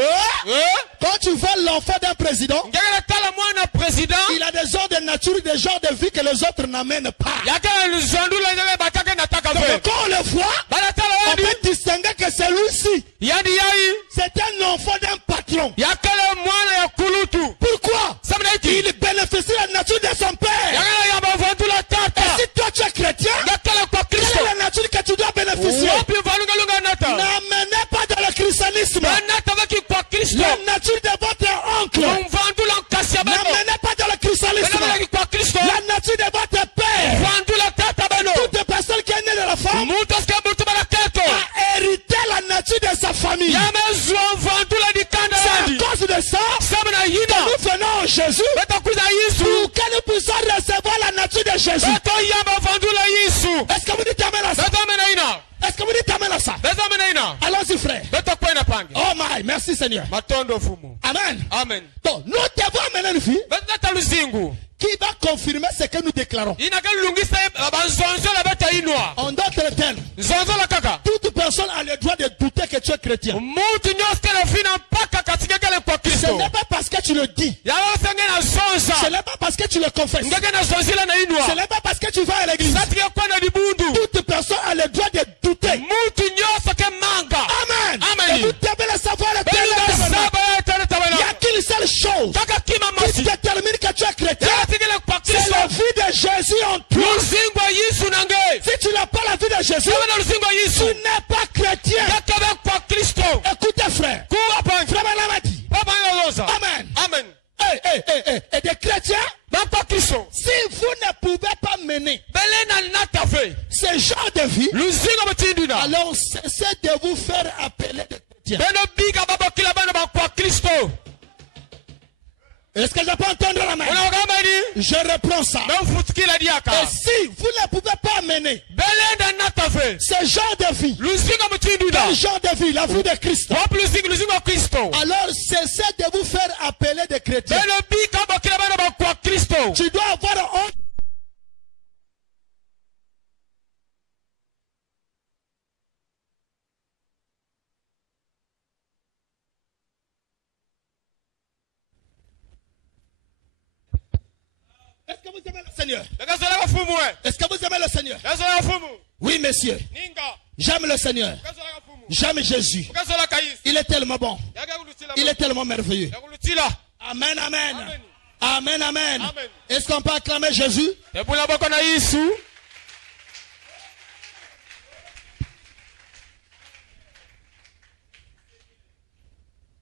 Quand tu vois l'enfant d'un président, ngekela tala mwana president il a des ordres de nature, des genres de vie que les autres n'amènent pas. yakala luzondula ngeke batake nataka Donc ve quand on le voit, balatala on yandi peut distinguer que celui-ci, yandi yayi c'est un enfant d'un patron. yakala mwana ya kulutu Pourquoi? samnaiti Il bénéficie de la nature de son père. yakala ya bavandula tata Et si toi tu es chrétien, yakala kwa quelle Kristo est la nature que tu dois bénéficier? wapi valungalunga nata N'amenez pas dans le christianisme banata baki kwa Kristo la nature de votre oncle. mvandula nkasi ya bano N'amenez pas dans le christianisme baki kwa Kristo la nature de votre père. mvandula tata bano Toute personne qui est née de la femme mutu asika mutu balaketo a hérité la nature de sa famille. yamezwa mvandula dikanda C'est yandi à cause de ça samna que yina nous venons en Jésus betakuza Yesu pour que nous puissions recevoir la nature de Jésus. betoyamba mvandula Yesu Est-ce que vous dites amen à ça? betamena ina Est-ce que vous dites amen à ça? betamena ina Allons-y, frère. betokwena pange Oh my, merci Seigneur. matondo fumu Amen. amen Donc, nous devons amener une vie betata luzingu qui va confirmer ce que nous déclarons. inakalungisa banzonzola beta inwa En d'autres termes, nzonzola kaka toute personne a le droit de douter que tu es chrétien. mutu nyonso kele fina mpaka katika kele kwa Ce Kristo n'est pas parce que tu le dis. yawosenge na Ce zonza n'est pas parce que tu le confesses. ngeke na zonzila na Ce inwa n'est pas parce que tu vas à l'église. satike kwana libundu Toute personne a le droit de douter. mutu nyonso ke manga Amen. Amen. Et vous devez le savoir le beluga tabernacle. saba ya tene Il tabana n'y a qu'une seule chose kaka kima qui masi détermine que tu es chrétien. yatikile kwa C'est Kristo la vie de Jésus en toi. luzingo ya Yesu nange Si tu n'as pas la vie de Jésus, sabana luzingo ya tu Yesu n'es pas chrétien. yakebe kwa Kristo Écoutez, frère. kuwa pange Frère Malamadi. baba yoloza Amen. amen Et des chrétiens, bakwa Kristo si vous ne pouvez pas mener belena natafe ce genre de vie, luzingo mutindina alors cessez de vous faire appeler des chrétiens. beno biga babakila bana bakwa Kristo Est-ce que je peux entendre la main? unakamba ni Je reprends ça. memfutikila diaka Et si vous ne pouvez pas mener belenda natafe ce genre de vie, luzingo mutindina ce genre de vie, la vie de Christ, wapi luzingo ya Kristo alors cessez de vous faire appeler des chrétiens. beno biga babakila bana bakwa Kristo Tu dois avoir honte. Est-ce que vous aimez le Seigneur? Nakazola kafumu we Est-ce que vous aimez le Seigneur? nakazola kafumu Oui, monsieur. ninga J'aime le Seigneur. nakazola kafumu J'aime Jésus. nakazola kayisi Il est tellement bon. yakakulutila Il est tellement merveilleux. yakulutila Amen, amen. Amen. Amen, amen. Amen. Est-ce qu'on peut acclamer Jésus? tebula boko na Yesu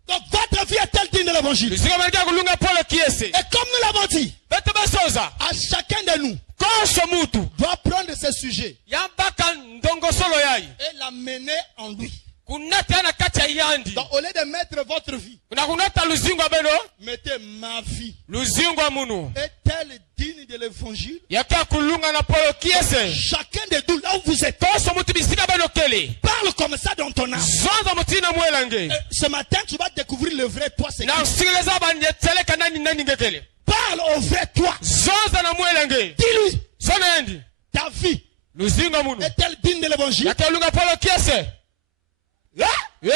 Donc votre vie est-elle digne de l'évangile? luzingo malika kulunga polo kiese Et comme nous l'avons dit, bete basoza à chacun de nous konso mutu doit prendre ce sujet yambaka ndongosolo yayi et l'amener en lui. kunata na kati ya yandi Donc au lieu de mettre votre vie, na kunata luzingo beno mettez ma vie. luzingo munu Est-elle digne de l'évangile? yaka kulunga na polo kiese Chacun de nous, là où vous êtes, toso mutu bisika beno kele parle comme ça dans ton âme. zonza mutina mwelange Ce matin, tu vas découvrir le vrai toi. C'est na Christ. usikiliza banyeteleka nani nani ngekele Parle au vrai toi. zonza na mwelange Dis-lui, sona yendi ta vie luzingo munu est-elle digne de l'évangile? yaka kulunga polo kiese Hein?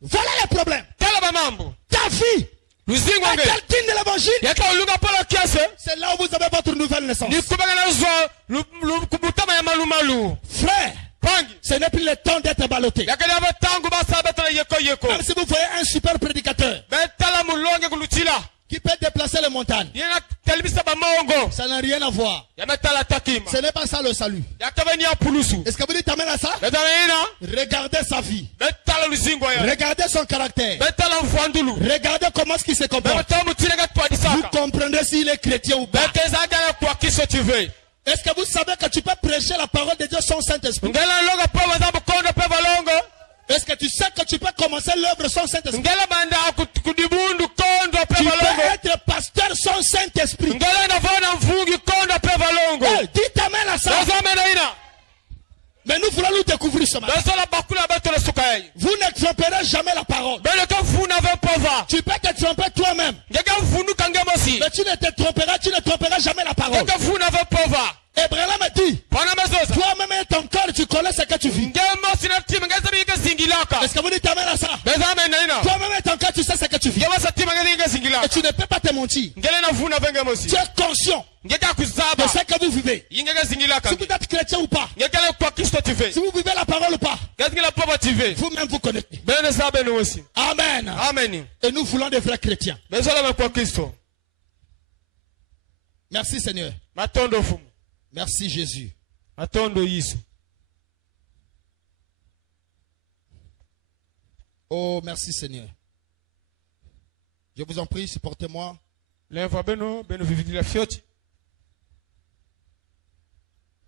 Voilà le problème. tala bamambo Ta vie luzingo nge est-elle digne de l'évangile? yaka kulunga polo kiese C'est là où vous avez votre nouvelle naissance. ni kubanga na zo kubutama ya malumalu Frère, pangi ce n'est plus le temps d'être ballotté. yakali abatangu basala betala yeko yeko Même si vous voyez un super prédicateur betala mulonge kulutila qui peut déplacer les montagnes, yena telebisa bamongo ça n'a rien à voir. yametala takima Ce n'est pas ça le salut. yakabeni ya pulusu Est-ce que vous dites amen à ça? betala ina Regardez sa vie. betala luzingo ya Regardez son caractère. betala mfandulu Regardez comment est-ce qu'il se comporte. betala mutile Vous gatwadisaka comprendrez s'il est chrétien ou pas. betezagana kwa kiso tive Est-ce que vous savez que tu peux prêcher la parole de Dieu sans Saint-Esprit? ngela longa po baza bukondo pe balongo Est-ce que tu sais que tu peux commencer l'œuvre sans Saint-Esprit? ngela banda kudibundu kondo pe Tu peux balongo être pasteur sans Saint-Esprit. ngela navona mvungi kondo pe balongo Hey, dites amen à ça. bazamena ina Mais nous voulons nous découvrir ce matin. besola bakula betole suka yayi trompé toi-même. Mais tu ne te tromperas jamais la parole. Abraham me dit, toi-même et ton cœur, tu connais ce que tu vis. Est-ce que vous dites amen à ça? Toi-même et ton cœur, tu sais ce que tu vis. Et tu ne peux pas te mentir. Tu es conscient de ce que vous vivez. Si vous êtes chrétien ou pas. Si vous vivez la parole ou pas. Vous-même vous connaissez. Amen. Amen. Et nous voulons des vrais chrétiens. Merci Seigneur. Merci Jésus. Oh, merci Seigneur. Je vous en prie, supportez-moi.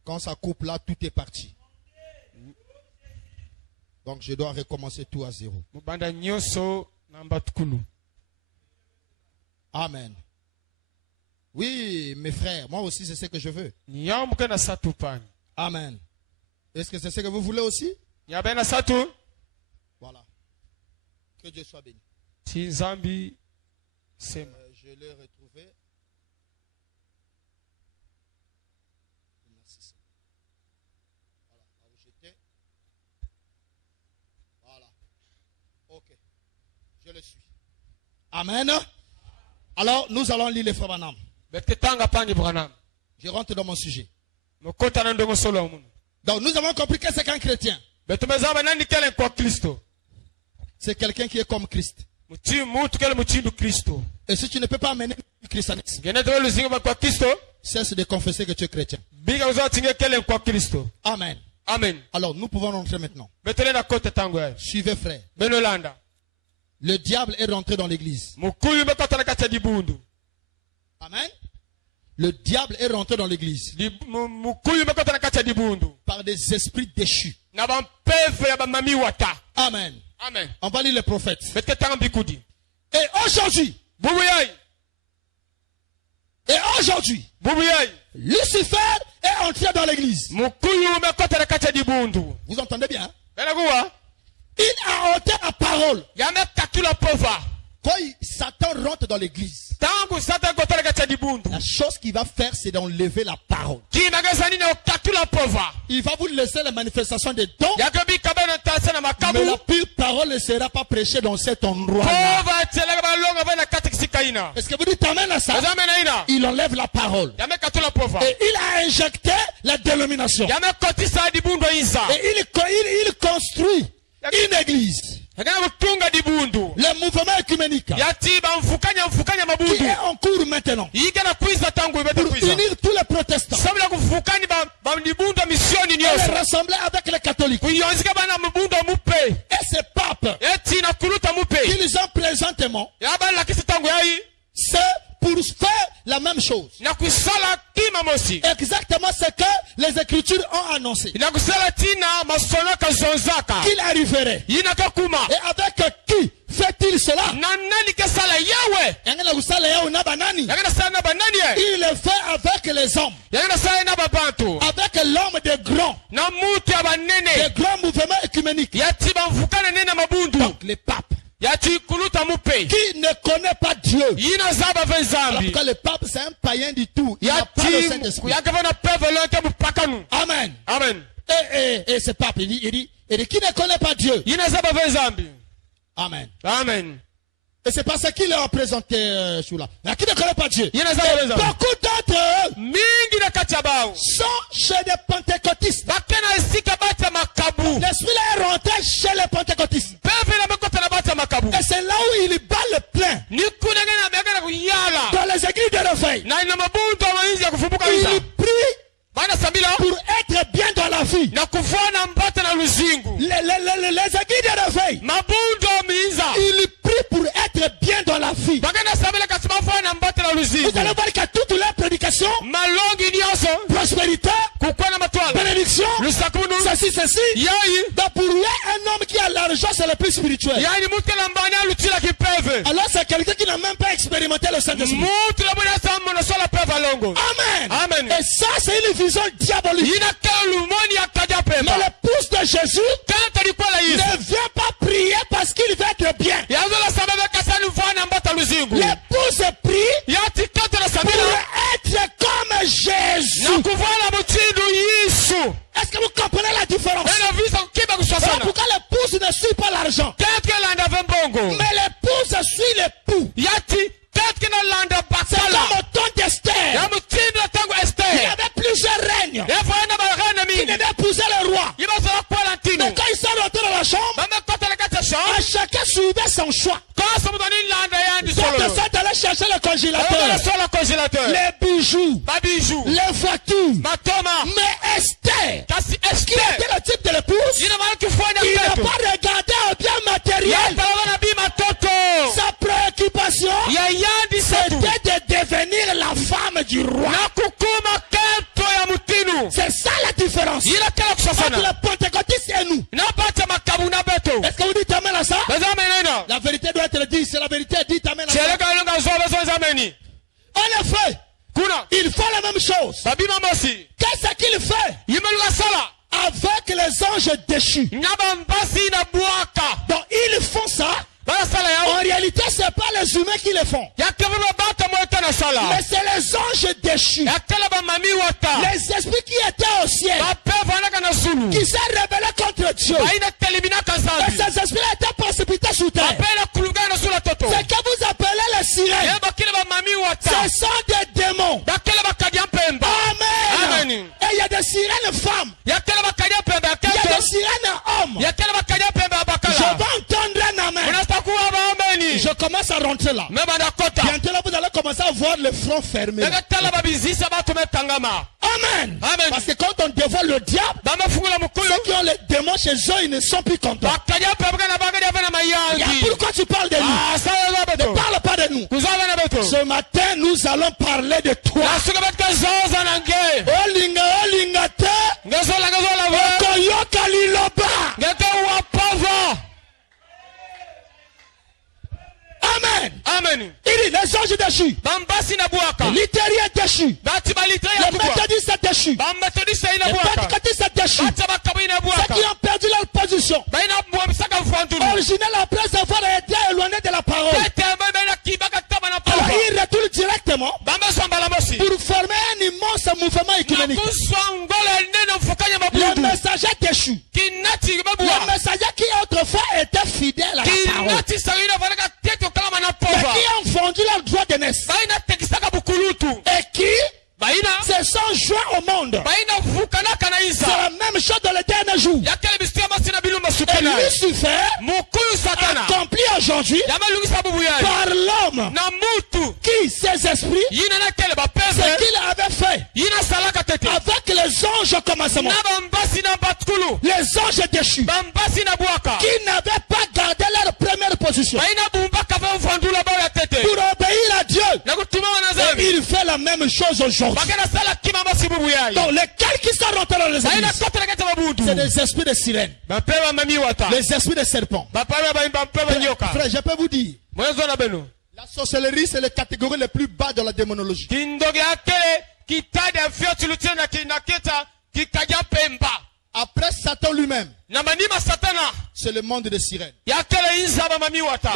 Quand ça coupe là, tout est parti. Donc je dois recommencer tout à zéro. Amen. Oui, mes frères, moi aussi c'est ce que je veux. Amen. Est-ce que c'est ce que vous voulez aussi? Voilà. Que Dieu soit béni. Je l'ai retrouvé. Merci. Voilà, à vous jeter. Voilà. Ok. Je le suis. Amen. Alors, nous allons lire les frères Branham. Je rentre dans mon sujet. Donc, nous avons compris que c'est qu'un chrétien. C'est quelqu'un qui est comme Christ. Et si tu ne peux pas amener le christianisme, cesse de confesser que tu es chrétien. Amen. Amen. Alors, nous pouvons rentrer maintenant. Suivez, frère. Le diable est rentré dans l'église. Amen. Le diable est rentré dans l'église par des esprits déchus. Amen. Amen. On va lire les prophètes. Et aujourd'hui, Lucifer est entré dans l'église. Vous entendez bien? Il a ôté la parole. Quand Satan rentre dans l'église, la chose qu'il va faire, c'est d'enlever la parole. Il va vous laisser la manifestation des dons. Mais la pure parole ne sera pas prêchée dans cet endroit. Est-ce que vous dites amen à ça? Il enlève la parole. Et il a injecté la dénomination. Et il construit une église. Le mouvement œcuménique qui est en cours maintenant pour unir tous les protestants et les rassembler avec les catholiques. Et ces papes qu'ils ont présentement, c'est pour faire la même chose. Exactement ce que les Écritures ont annoncé. Qu'il arriverait. Et avec qui fait-il cela? Il le fait avec les hommes. Avec l'homme des grands mouvements œcuméniques. Donc les papes. Qui ne connaît pas Dieu. Alors que le pape c'est un païen du tout. Il n'a pas le Saint-Esprit. Amen. Amen. Et ce pape il dit qui ne connaît pas Dieu. Amen. Amen. Et c'est parce qu'il est représenté sur là. Mais qui ne connaît pas Dieu. Beaucoup d'entre eux sont chez les pentecôtistes. L'esprit est rentré chez les pentecôtistes. Et c'est là où il bat le plein. Dans les églises de réveil. Il prie pour être bien dans la vie. Les églises de réveil. Il prie pour être bien dans la vie. Vous allez voir qu'à toutes les prédications, prospérité, bénédiction, ceci, donc pour lui, un homme qui a l'argent, c'est le plus spirituel. Alors c'est quelqu'un qui n'a même pas expérimenté le Saint-Esprit. Amen. Et ça, c'est une vision diabolique. Mais l'épouse de Jésus ne vient pas prier parce qu'il veut être bien. l'argent. Mais l'épouse suit l'époux. C'est comme au temps d'Esther. Il y avait plusieurs règnes qui devaient épouser le roi. Mais quand ils sont rentrés dans la chambre, chacun suivait son choix. D'autres sont allés chercher le congélateur, les bijoux, les voitures. Mais Esther, qui était le type de l'épouse, il n'a pas regardé au bien matériel. Sa préoccupation, c'était de devenir la femme du roi. C'est ça la différence entre les pentecôtistes et nous. Est-ce que vous dites amen à ça? La vérité doit être dite. C'est la vérité, dites amen à ça. En effet, il fait la même chose. Qu'est-ce qu'il fait avec les anges déchus? Donc ils font ça. En réalité, ce n'est pas les humains qui le font. Mais c'est les anges déchus. Les esprits qui étaient au ciel, qui s'est rebellé contre Dieu. Et ces esprits étaient précipités sous terre. Ce que vous appelez les sirènes, ce sont des démons. Amen. Et il y a des sirènes femmes. Il y a des sirènes hommes. Je vais entendre un amen. Je commence à rentrer là. Bientôt là, vous allez commencer à voir le front fermé. Amen. Parce que quand on dévoile le diable, ceux qui ont les démons chez eux, ils ne sont plus contents. Pourquoi tu parles de nous? Ne parle pas de nous. Ce matin, nous allons parler de toi. Amen. Amen. Il dit les anges déchus. L'intérieur déchu. Le méthodiste est déchu. Le pentecôtiste est déchu. Ceux qui ont perdu leur position originelle après avoir été éloignés de la parole. Alors ils retournent directement pour former un immense mouvement économique. Le messager déchu. Le messager qui autrefois était fidèle à la parole. Mais qui ont vendu leur droit de naissance. Et qui se sont joints au monde. C'est la même chose dans les derniers jours. Et Lucifer accompli aujourd'hui par l'homme qui, ses esprits, ce qu'il avait fait avec les anges au commencement, les anges déchus, qui n'avaient pas gardé leur première position pour obéir à Dieu. Et il fait la même chose aujourd'hui. Donc lesquels qui sont rentrés dans les églises, c'est des esprits de sirènes, les esprits de serpents. Frère, je peux vous dire, la sorcellerie, c'est la catégorie la plus bas de la démonologie. Après Satan lui-même, c'est le monde des sirènes. Les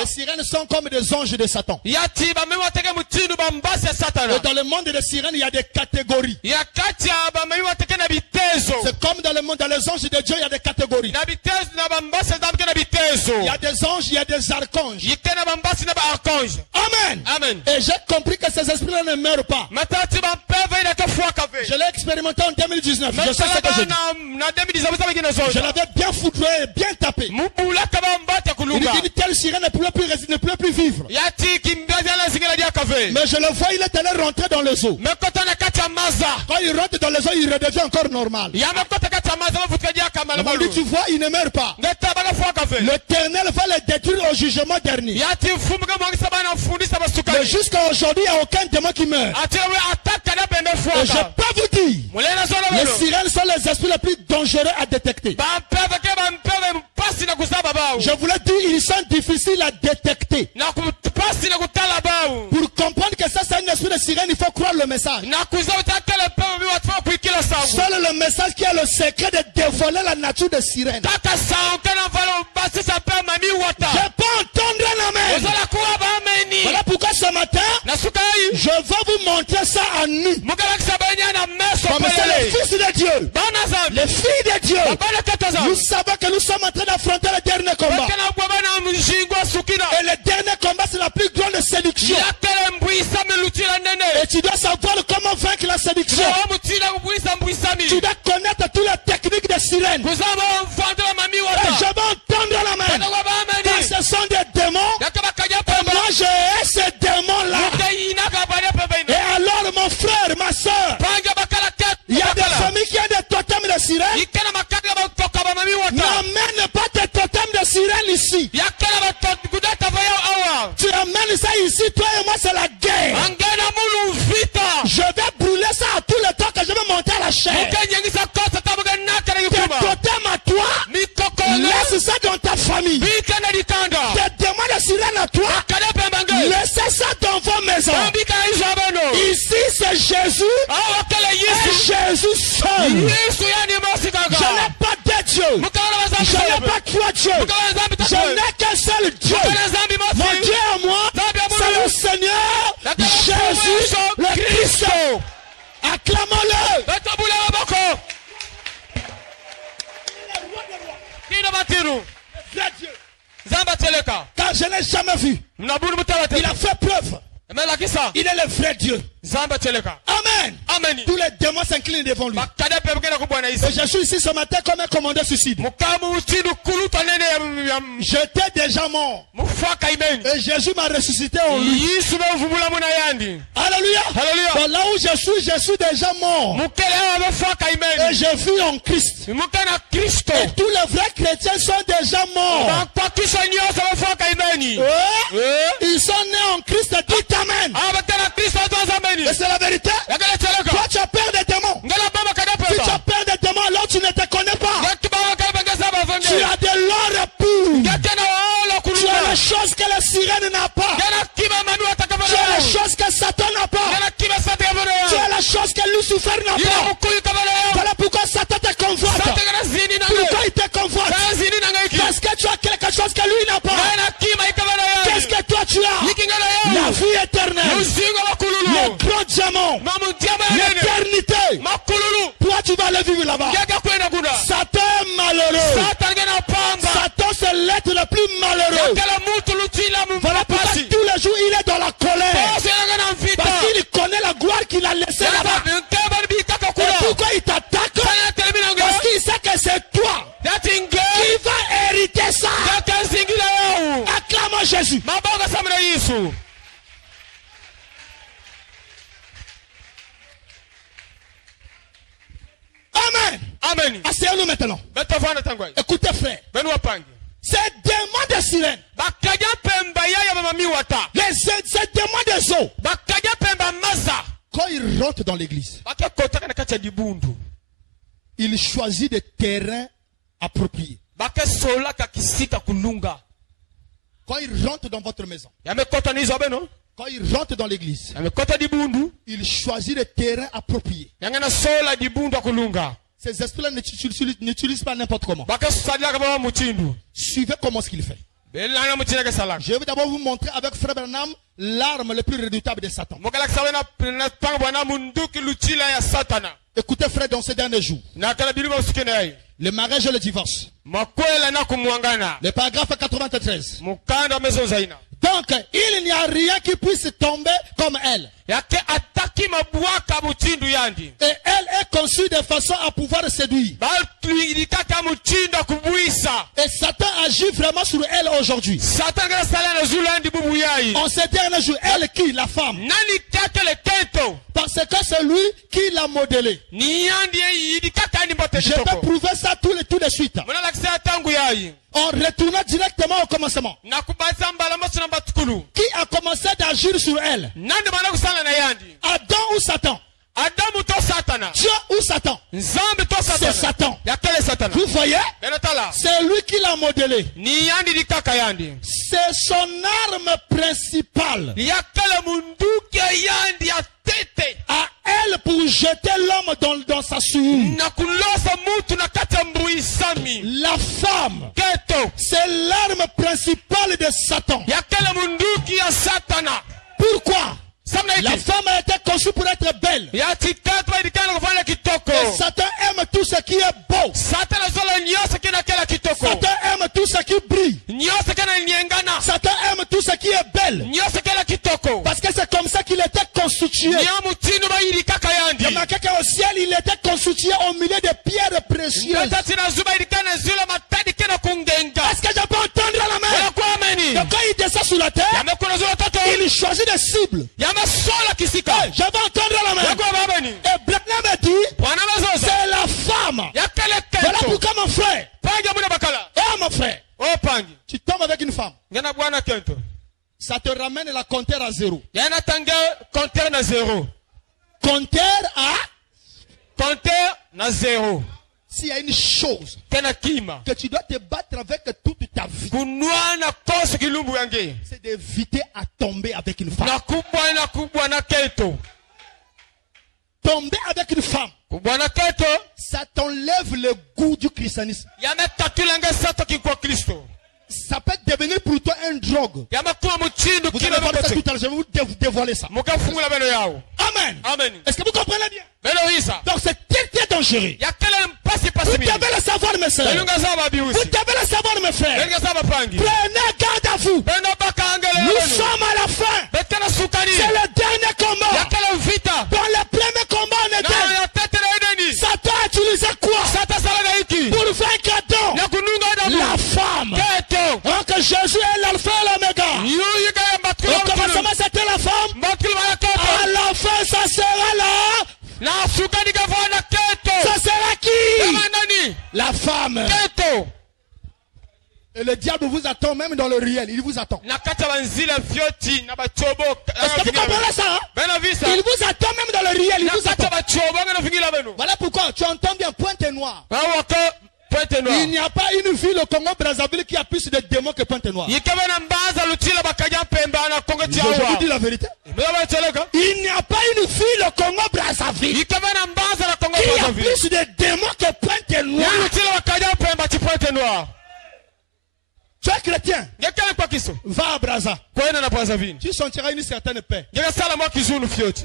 sirènes sont comme des anges de Satan. Et dans le monde des sirènes, il y a des catégories. C'est comme dans le monde, dans les anges de Dieu, il y a des catégories. Il y a des anges, il y a des archanges. Amen. Amen. Et j'ai compris que ces esprits-là ne meurent pas. Je l'ai expérimenté en 2019. Je sais ce que je dis. Je l'avais bien foudroyé, bien tapé. Il dit telle sirène ne pouvait plus vivre. Mais je le vois, il est allé rentrer dans les eaux. Quand il rentre dans les eaux, il redevient encore normal. Lui, tu vois, il ne meurt pas. L'Éternel va le détruire au jugement dernier. Mais jusqu'à aujourd'hui, il n'y a aucun démon qui meurt. Et je peux vous dire, les sirènes sont les esprits les plus dangereux à détecter. Je voulais dire, ils sont difficiles à détecter. Pour comprendre que ça c'est un esprit de sirène, il faut croire le message. Seul le message qui a le secret de dévoiler la nature de sirène. Je peux entendre un amen. Voilà pourquoi ce matin, je vais vous montrer ça à nu. Comme c'est le Fils de Dieu, les filles de Dieu. Nous savons que nous sommes en train d'affronter le dernier combat. ici. Tu amènes ça ici, toi et moi, c'est la guerre. Je vais brûler ça à tout le temps que je vais monter à la chair. Tes totems à toi, laisse ça dans ta famille. Tes démons de sirène à toi, laissez ça dans vos maisons. Ici, c'est Jésus et Jésus seul. Je n'ai pas de Dieu. Je n'ai pas trois dieux. Je n'ai qu'un seul Dieu. Mon Dieu à moi, c'est le Seigneur Jésus le Christ. Acclamons-le. Car je n'ai jamais vu. Il a fait preuve. Il est le vrai Dieu. Amen. Tous les démons s'inclinent devant lui. Et je suis ici ce matin comme un commandeur suicide. J'étais déjà mort. Et Jésus m'a ressuscité en lui. Alléluia. Bon, là où je suis déjà mort. Et je vis en Christ. Et tous les vrais chrétiens sont déjà morts. Ils sont nés en Christ. Dites amen. Et c'est la vérité. Toi tu as peur des démons. Si tu as peur des démons, alors tu ne te connais pas. Tu as de l'or pur. Tu as les choses que la sirène n'a pas. Tu as les choses que Satan n'a pas. Tu as les choses que Lucifer n'a pas. Voilà pourquoi Satan te convoite. Pourquoi il te convoite? Parce que tu as quelque chose que lui n'a pas. Qu'est-ce que toi tu as? La vie éternelle. Le grand diamant. L'éternité. Toi tu vas aller vivre là-bas. Satan est malheureux. Satan c'est l'être le plus malheureux. Voilà pourquoi tous les jours il est dans la colère. Parce qu'il connaît la gloire qu'il a laissée là-bas. Et pourquoi il t'attaque? Parce qu'il sait que c'est toi qui va hériter ça. Acclamons Jésus. Amen. Asseyons-nous maintenant. Écoutez frère. Ces démons de sirène. Ces démons des eaux. Quand ils rentrent dans l'église, ils choisissent des terrains appropriés. Quand ils rentrent dans votre maison, quand ils rentrent dans l'église, ils choisissent des terrains appropriés. Ces esprits-là n'utilisent pas n'importe comment. Suivez comment ce qu'il fait. Je vais d'abord vous montrer avec Frère Branham l'arme la plus redoutable de Satan. Écoutez frère, dans ces derniers jours, le mariage et le divorce. Le paragraphe 93. Donc, il n'y a rien qui puisse tomber comme elle. Et elle est conçue de façon à pouvoir séduire. Et Satan agit vraiment sur elle aujourd'hui. En ces derniers jours, elle qui? La femme. Parce que c'est lui qui l'a modélé. Je peux prouver ça tout de suite. En retournant directement au commencement. Qui a commencé d'agir sur elle? Adam ou Satan? Dieu ou Satan? C'est Satan. Vous voyez? C'est lui qui l'a modélé. C'est son arme principale. À elle pour jeter l'homme dans sa souillure. La femme, c'est l'arme principale de Satan. Pourquoi? La femme a été conçue pour être belle. Et Satan aime tout ce qui est beau. Satan aime tout ce qui brille. Satan aime tout ce qui est belle. Parce que c'est comme ça qu'il était constitué. Remarquez qu'au ciel, il était constitué au milieu de pierres précieuses. Est-ce que je peux entendre la main? Donc quand il descend sur la terre, il choisit des cibles. Je vais entendre la main. Et Branham a dit, c'est la femme. Voilà pourquoi mon frère. Oh mon frère. tu tombes avec une femme. ngena bwana kento Ça te ramène la compteur à 0. yana tanga compteur na 0 Compteur à... compteur na 0 S'il y a une chose tena kima que tu dois te battre avec toute ta vie, kunwana koso kilumbu yange c'est d'éviter à tomber avec une femme. na kubwa na kento Tomber avec une femme, kubwa na kento ça t'enlève le goût du christianisme. yana tatulanga sato kikwa Kristo Ça peut devenir pour toi un drogue. yama kuwa muchindu Vous kila allez voir ça bote tout à l'heure, je vais vous dévoiler ça. mukafungula beno yao Amen. amen Est-ce que vous comprenez bien? beno isa Donc c'est très dangereux. yakala mpasi Vous pasi mimi devez le savoir, mes sœurs. belunga zaba Vous biusi devez le savoir, mes frères. belunga zaba pangi Prenez garde à vous. beno baka angele Nous beno sommes à la fin. betena sukani C'est le dernier combat. yakala vita Dans le premier combat en na Éden, ya tete na edeni Satan a utilisé quoi sata salaga hiki pour faire cadeau? na kununga damu La femme. keto Alors que Jésus est l'alpha et l'oméga. yuyi ga Au mbatkula commencement, c'était la femme. mbatkula ya À keto la fin, ça sera là. na sukani ga vana keto Ça sera qui? kama nani La femme. keto Et le diable vous attend même dans le réel. Il vous attend. na kata banzila fyoti na bachobo Est-ce que vous comprenez ça? Hein? beno visa Il vous attend même dans le réel. Il na vous kata attend. bachobo ngana fingila beno Voilà pourquoi tu entends bien Pointe Noire. bawako pointe noire Il n'y a pas une ville au Congo Brazzaville qui a plus de démons que Pointe Noire. yikaba na mbaza lutila bakaja pemba na kongo Je vous tiawa dis la vérité. baba cheleka Il n'y a pas une ville au Congo Brazzaville yikaba na mbaza na kongo qui a Brazzaville plus de démons que Pointe Noire. lutila bakaja pemba ti pointe noire Tu es chrétien. ngekele kwa kiso Va à Brazza. kwenda na Brazzaville Tu sentiras une certaine paix. ngeka sala mo kizunu fyoti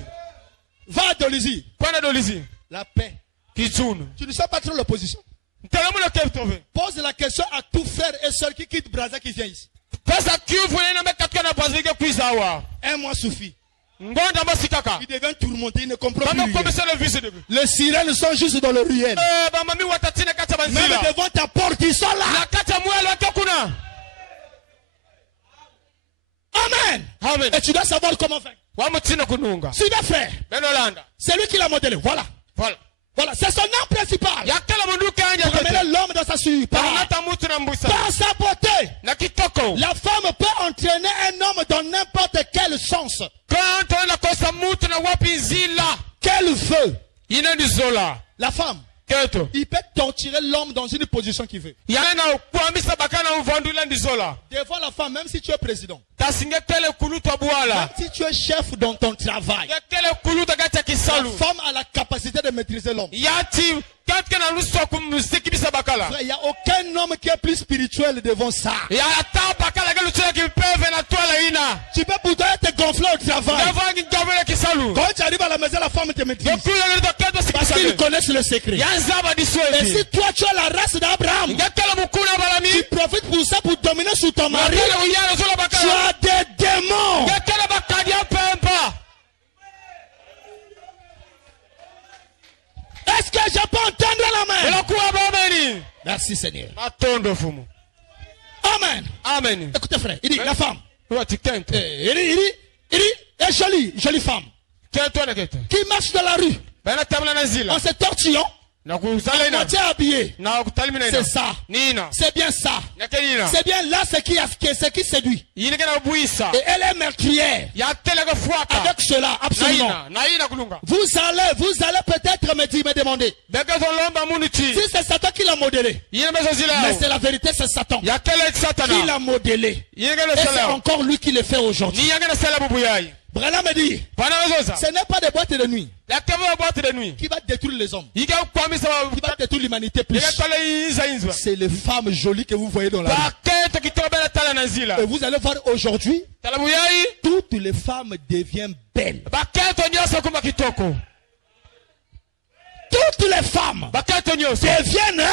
Va à Dolisie. kwenda dolizi La paix. kizunu Tu ne sais pas trop l'opposition. ntelamu na Cape Town Pose la question à tout frère et sœur qui quitte Brazza qui vient ici. pesa kivu na mekatka na Brazzaville kwizawa Un mois suffit. ngonda masikaka Il devient tourmenté. Il ne comprend bama plus rien. komisa le vise de Les sirènes sont juste dans le ruelle. bama mi watatina kata Même banzila devant ta porte, ils sont là. na kata mwelo akakuna Amen. amen Et tu dois savoir comment faire. wamutina kununga Suivez frère. benolanda C'est lui qui l'a modélé. Voilà. voilà Voilà. C'est son nom principal. yakala mundu kanja Pour amener l'homme dans sa suite. Par parnata mutu na mbusa sa beauté. na kitoko La femme peut entraîner un homme dans n'importe quel sens quand on a kosa mutu na wapi nzila qu'elle veut. ina ndi zola La femme, keto il peut torturer l'homme dans une position qu'il veut. yana kuamisa bakana uvandula ndi zola Devant la femme, même si tu es président, tasingekele kuluta bwala même si tu es chef dans ton travail, ngekele kuluta kati ya la kisalu femme a la capacité de maîtriser l'homme. yati katika na luso kumsikibisa bakala Frère, il n'y a aucun homme qui est plus spirituel devant ça. ya ata bakala keluchela kipeve na twala ina Tu peux pourtant être gonflé au travail. ngavangi ngavele kisalu Quand tu arrives à la maison, la femme te maîtrise. ngekula ngelito keto Parce qu'ils sikisale connaissent le secret. yanzaba Et diswezi si toi tu as la race d'Abraham, ngekele mukuna balami tu profites pour ça pour dominer sur ton mari, ngekele uyalo zola tu bakala as des démons. ngekele bakadia pempa Est-ce que je peux entendre la main? elakuwa bameni Merci Seigneur. matondo fumu Amen. amen Écoutez frère, il dit la femme. wati kento Il dit, est jolie femme kento na kento qui marche dans la rue bana tamla na zila en se tortillant, na kuzala ina moitié habillée. na kutalimina ina C'est ça. nina C'est bien ça. nakelina C'est bien là ce qui séduit. yini kana buisa Et elle est meurtrière. yatela ka fuaka Avec cela, absolument. na ina kulunga Vous allez peut-être me demander beke zolomba munu chi si c'est Satan qui l'a modélé. yini meso zila Mais c'est la vérité, c'est Satan yakela satana qui l'a modélé. yini kana Et c'est sala encore lui qui le fait aujourd'hui. ni yangana sala bubu yayi Branham me dit, bana mesoza ce n'est pas des boîtes de nuit yakaba boîte de nuit qui va détruire les hommes, yika kwamisa qui va détruire l'humanité plus. yika tala inza inzwa C'est les femmes jolies que vous voyez dans la rue. baketo kitobela tala na zila Et vous allez voir aujourd'hui, tala buyayi toutes les femmes deviennent belles. baketo nyoso kuma kitoko Toutes les femmes baketo nyoso deviennent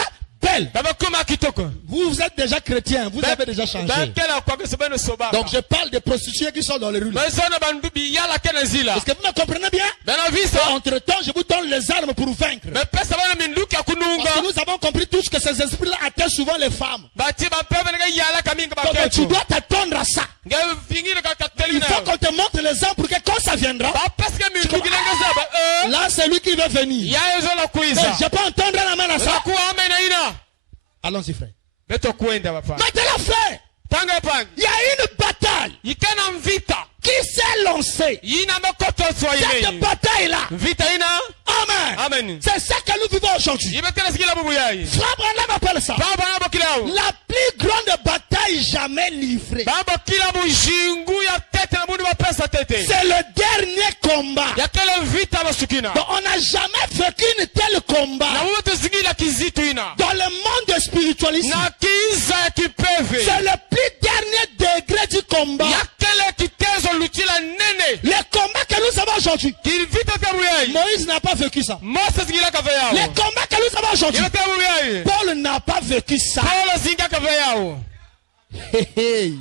belles. baba kuma kitoko Vous êtes déjà chrétien, vous avez déjà changé. bakela kwa kesebeno sobaka Donc je parle des prostituées qui sont dans les rues. là. mesona bandubi yala kana zila Est-ce que vous me comprenez bien? bana visa Entre temps, je vous donne les armes pour vaincre. me pesa bana minduki ya Parce que kununga nous avons compris tous que ces esprits-là atteignent souvent les femmes. bati bapeve nga yala kaminga Donc tu baketo dois t'attendre à ça. nga vingine ka Il katelina faut qu'on te montre les armes pour que quand ça viendra, ba peske minduki nga zaba là c'est lui qui va venir. ya ezo la Mais kuiza je peux entendre la main à ça. la ku amena ina Allons-y frère. beto kwenda bapa Maintenant, frère, tanga pangi il y a une bataille ikana mvita qui s'est lancée. yina makoto swa Cette imeni bataille-là, mvita ina amen. amen C'est ça que nous vivons aujourd'hui. ibekana sikila bubu yayi Frère Branham appelle ça baba nabo kilao la plus grande bataille jamais livrée. baba kila mujingu ya tete na mundu bapesa tete C'est le dernier combat. ya kele vita basukina Donc, on n'a jamais vécu une telle combat na mutu zingila kizitu ina dans le monde spiritualiste. na kiza ya kipeve C'est le plus dernier degré du combat. ya kele kitezo lutila nene Le combat que nous avons aujourd'hui, kilivita vya buyayi Moïse n'a pas vécu ça. Mose zingila kave yao Le combat que nous avons aujourd'hui, ibekana buyayi Paul n'a pas vécu ça. Paulo zinga kave yao Hey, hey.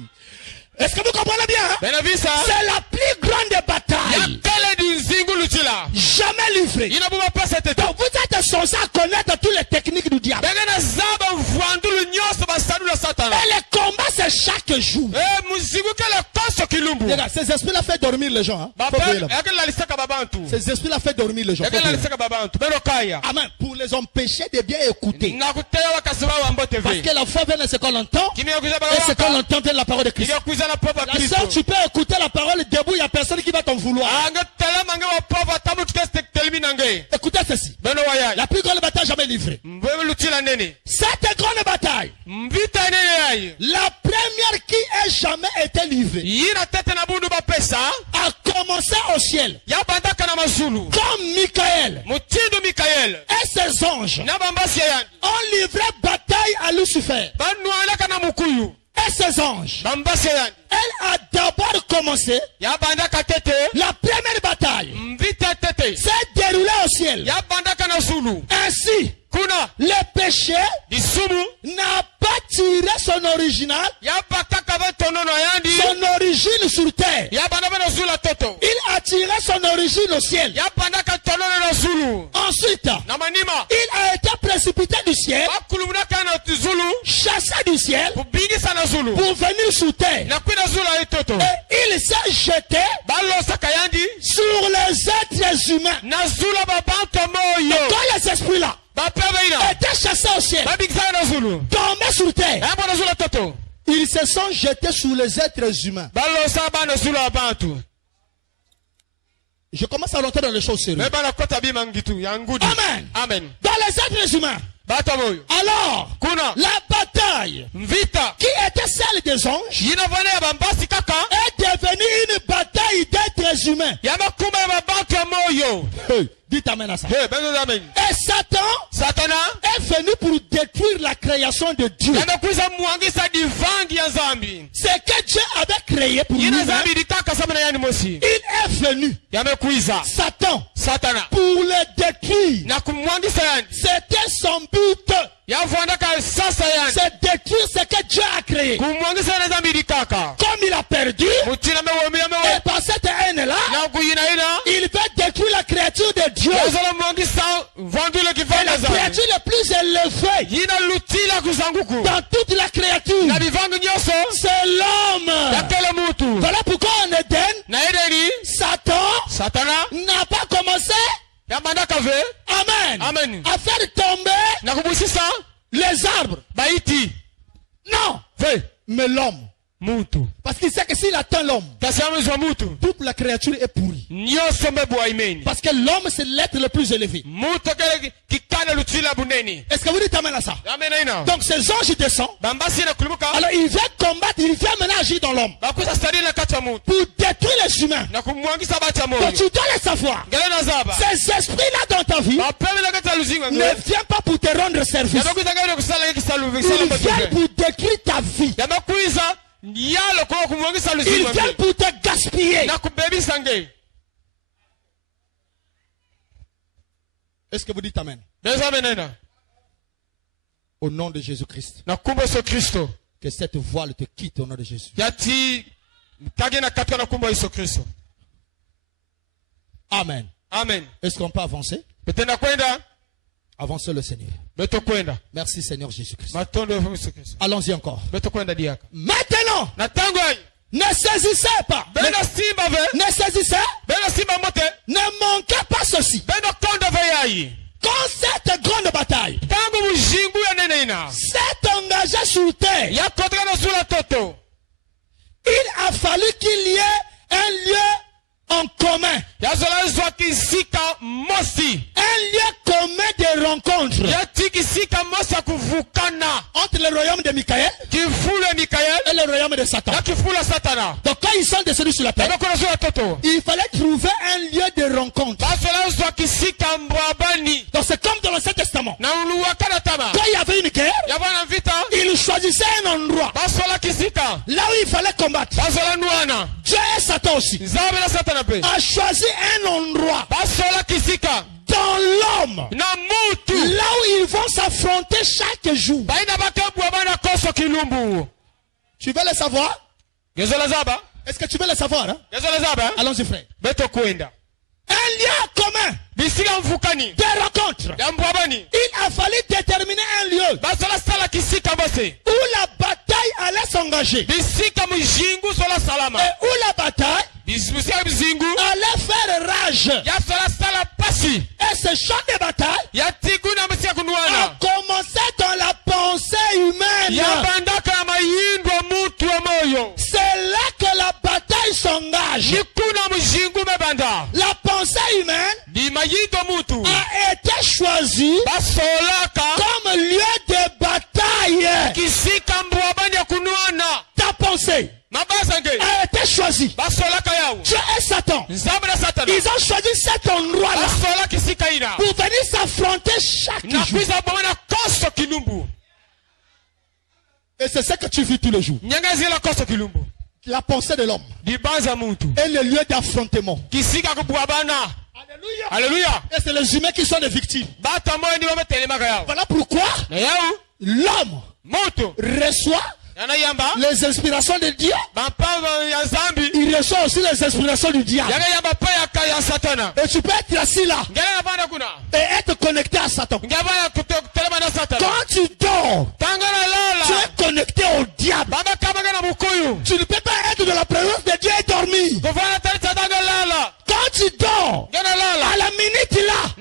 Est-ce que vous comprenez bien? Hein? bena visa C'est la plus grande ya bataille kele di zingu lutila jamais livrée. ina buba pesa tete Donc vous êtes censé connaître toutes les techniques du diable. bengana zaba mvwandulu nyoso basadu la satana Et le combat c'est chaque jour. muzigu kele koso kilumbu Regarde, ces esprits-là font dormir les gens. Hein? Faut baba prier là. yakele lalisaka babantu Ces esprits-là font dormir les gens. Faut yakele prier là. lalisaka babantu beno kaya Amen. Pour les empêcher de bien écouter. nakuteya bakasiba wambo Parce tv que la foi vient de ce qu'on entend. kimi yakuza Et ce qu'on bawaka entend vient de la parole de Christ. igakuza na papa La sœur, Kristo tu peux écouter la parole debout, il n'y a personne qui va t'en vouloir. anga telema nge wa papa tamu tukeste telemi nange Écoutez ceci. beno waya La plus grande bataille jamais livrée. mbwe lutila nene Cette grande bataille, mvita nene yayi la première qui ait jamais été livrée, yina tete na bundu bapesa a commencé au ciel. yabandaka na mazulu Comme Michael mutindu mikael et ses anges na bambasi yandi ont livré bataille à Lucifer banwalaka na mukuyu et ses anges. bambasi yandi Elle a d'abord commencé yabandaka tete la première bataille. mvita tete S'est déroulée au ciel. yabandaka na zulu Ainsi, kuna le péché lisumu n'a pas tiré son original, yabakaka betonono yandi son origine sur terre. yabanda bena zulu toto Il a tiré son origine au ciel. yabandaka tonono na zulu Ensuite, na manima il a été précipité du ciel, bakulumunaka na zulu chassé du ciel kubingisa na zulu pour venir sur terre. na kwina zulu ayi toto Et il s'est jeté balosaka yandi sur les êtres humains. na zulu babantu moyo Quand les esprits-là bapebe ina étaient chassés au ciel, babingisaka na zulu tombés sur terre, yambo na zulu toto ils se sont jetés sur les êtres humains. balosa bana zulu abantu Je commence à rentrer dans les choses sérieuses. me bana kota bima ngitu ya ngudi Amen. amen Dans les êtres humains. bato moyo Alors, kuna la bataille mvita qui était celle des anges yina vana ya bambasi kaka est devenue une bataille d'êtres humains. ya makuma ya babantu ya moyo Hey, dites amen à ça. benzo amen Et Satan satana est venu pour détruire la création de Dieu. yamekuiza mwangisa divangi ya zambi Ce que Dieu avait créé pour yina lui-même, zambi litaka samana yani mosi il est venu, yamekuiza Satan, satana pour le détruire. na kumwangisa yani C'était son but. yavwandaka sasa yani C'est détruire ce que Dieu a créé. kumwangisa yana zambi litaka Comme il a perdu, mutina mewomi et yamewo par cette haine-là, na kuyina ina il veut détruire la créature de Dieu. yazala mwangisa vandule Et kivanga la zambi créature la plus élevée yina lutila kuzanguku dans toute la créature, na bivangu nyoso c'est l'homme. yakele mutu Voilà pourquoi en Éden, na edeni Satan satana n'a pas commencé, yambandaka ve amen, Amen. à faire tomber na kubusisa les arbres. baiti Non, ve mais l'homme. mutu Parce qu'il sait que s'il atteint l'homme, kasi amezwa mutu toute la créature est pourrie. nyonso mbebwa imeni Parce que l'homme, c'est l'être le plus élevé. mutu kele kikana lutila buneni Est-ce que vous dites amen à ça? amena ina Donc ces anges descendent. bambasi na kulumuka Alors il vient combattre, il vient maintenant agir dans l'homme bakuza stadi na kati ya mutu pour détruire les humains. na kumwangisa bati ya moyo Donc tu dois le savoir. ngele na zaba Ces esprits-là dans ta vie bapeme na kati ya luzinga ne ngele viennent pas pour te rendre service. yabakuza ngele kusala Ils kisalu viennent pour détruire ta vie. yabakuiza yalo kwa kumwangisa Ils luzinga viennent pour te gaspiller. na kubebisa nge Est-ce que vous dites amen? beza amena ina Au nom de Jésus-Christ. na kumbo so Kristo Que cette voile te quitte au nom de Jésus. yati tage na katika na kumbo Yesu Kristo Amen. amen Est-ce qu'on peut avancer? betenda kwenda Avancez le Seigneur. beto kwenda Merci Seigneur Jésus-Christ. matondo ya Yesu Kristo Allons-y encore. beto kwenda diaka Maintenant, na tango ayi ne saisissez pas. benda simba ve Ne saisissez, benda simba mote ne manquez pas ceci. benda kondo ve yayi Quand cette grande bataille tango mujingu ya nene ina s'est engagée déjà sur terre, il a fallu qu'il y ait un lieu en commun. Un lieu commun de rencontre entre le royaume de Michael et le royaume de Satan. Donc quand ils sont descendus sur la terre, il fallait trouver un lieu de rencontre. Donc c'est comme dans l'Ancien Testament. Quand il y avait une guerre, il choisissait un endroit là où il fallait combattre. Dieu et Satan aussi a choisi un endroit dans l'homme là où ils vont s'affronter chaque jour. Tu veux le savoir? Est-ce que tu veux le savoir? Hein? Allons-y, frère. Un lien commun de rencontre. Il a fallu déterminer un lieu où la bataille allait s'engager et où la bataille allait faire rage. Et ce champ de bataille a commencé dans la pensée humaine. C'est là que la bataille s'engage. La pensée humaine a été choisie comme lieu de bataille. Ta pensée a été choisie. Dieu et Satan, ils ont choisi cet endroit-là pour venir s'affronter chaque jour. Et c'est ce que tu vis tous les jours. La pensée de l'homme est le lieu d'affrontement. Alléluia. Alléluia. Et c'est les humains qui sont les victimes. Voilà pourquoi l'homme reçoit les inspirations de Dieu. Il reçoit aussi les inspirations du diable. Et tu peux être assis là et être connecté à Satan. Quand tu dors, tu es connecté au diable. Tu ne peux pas être dans la présence de Dieu et dormir. Quand tu dors, à la minute là,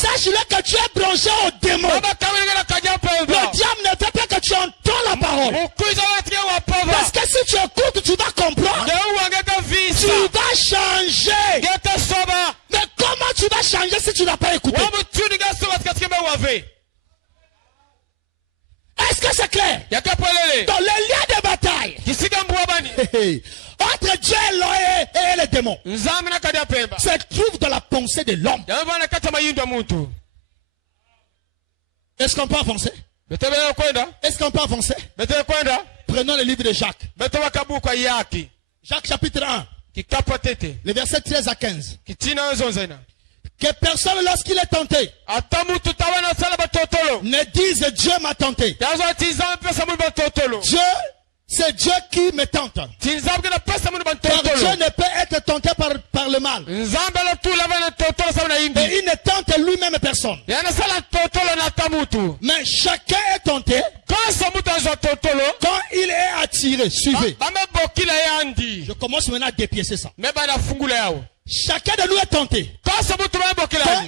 sache-le que tu es branché au démon. Le diable ne fait pas que tu entends la parole. Parce que si tu écoutes, tu vas comprendre. Tu vas changer. Mais comment tu vas changer si tu n'as pas écouté? Est-ce que c'est clair? Dans le lien de bataille entre Dieu et les démons se trouve dans la pensée de l'homme. Est-ce qu'on peut avancer? Est-ce qu'on peut avancer? Prenons le livre de Jacques. Jacques chapitre 1. Les versets 13 à 15. Que personne lorsqu'il est tenté ne dise Dieu m'a tenté. Dieu, c'est Dieu qui me tente. Car Dieu ne peut être tenté par le mal. Et il ne tente lui-même personne. Mais chacun est tenté quand il est attiré. Suivez. Je commence maintenant à dépiécer ça. Chacun de nous est tenté quand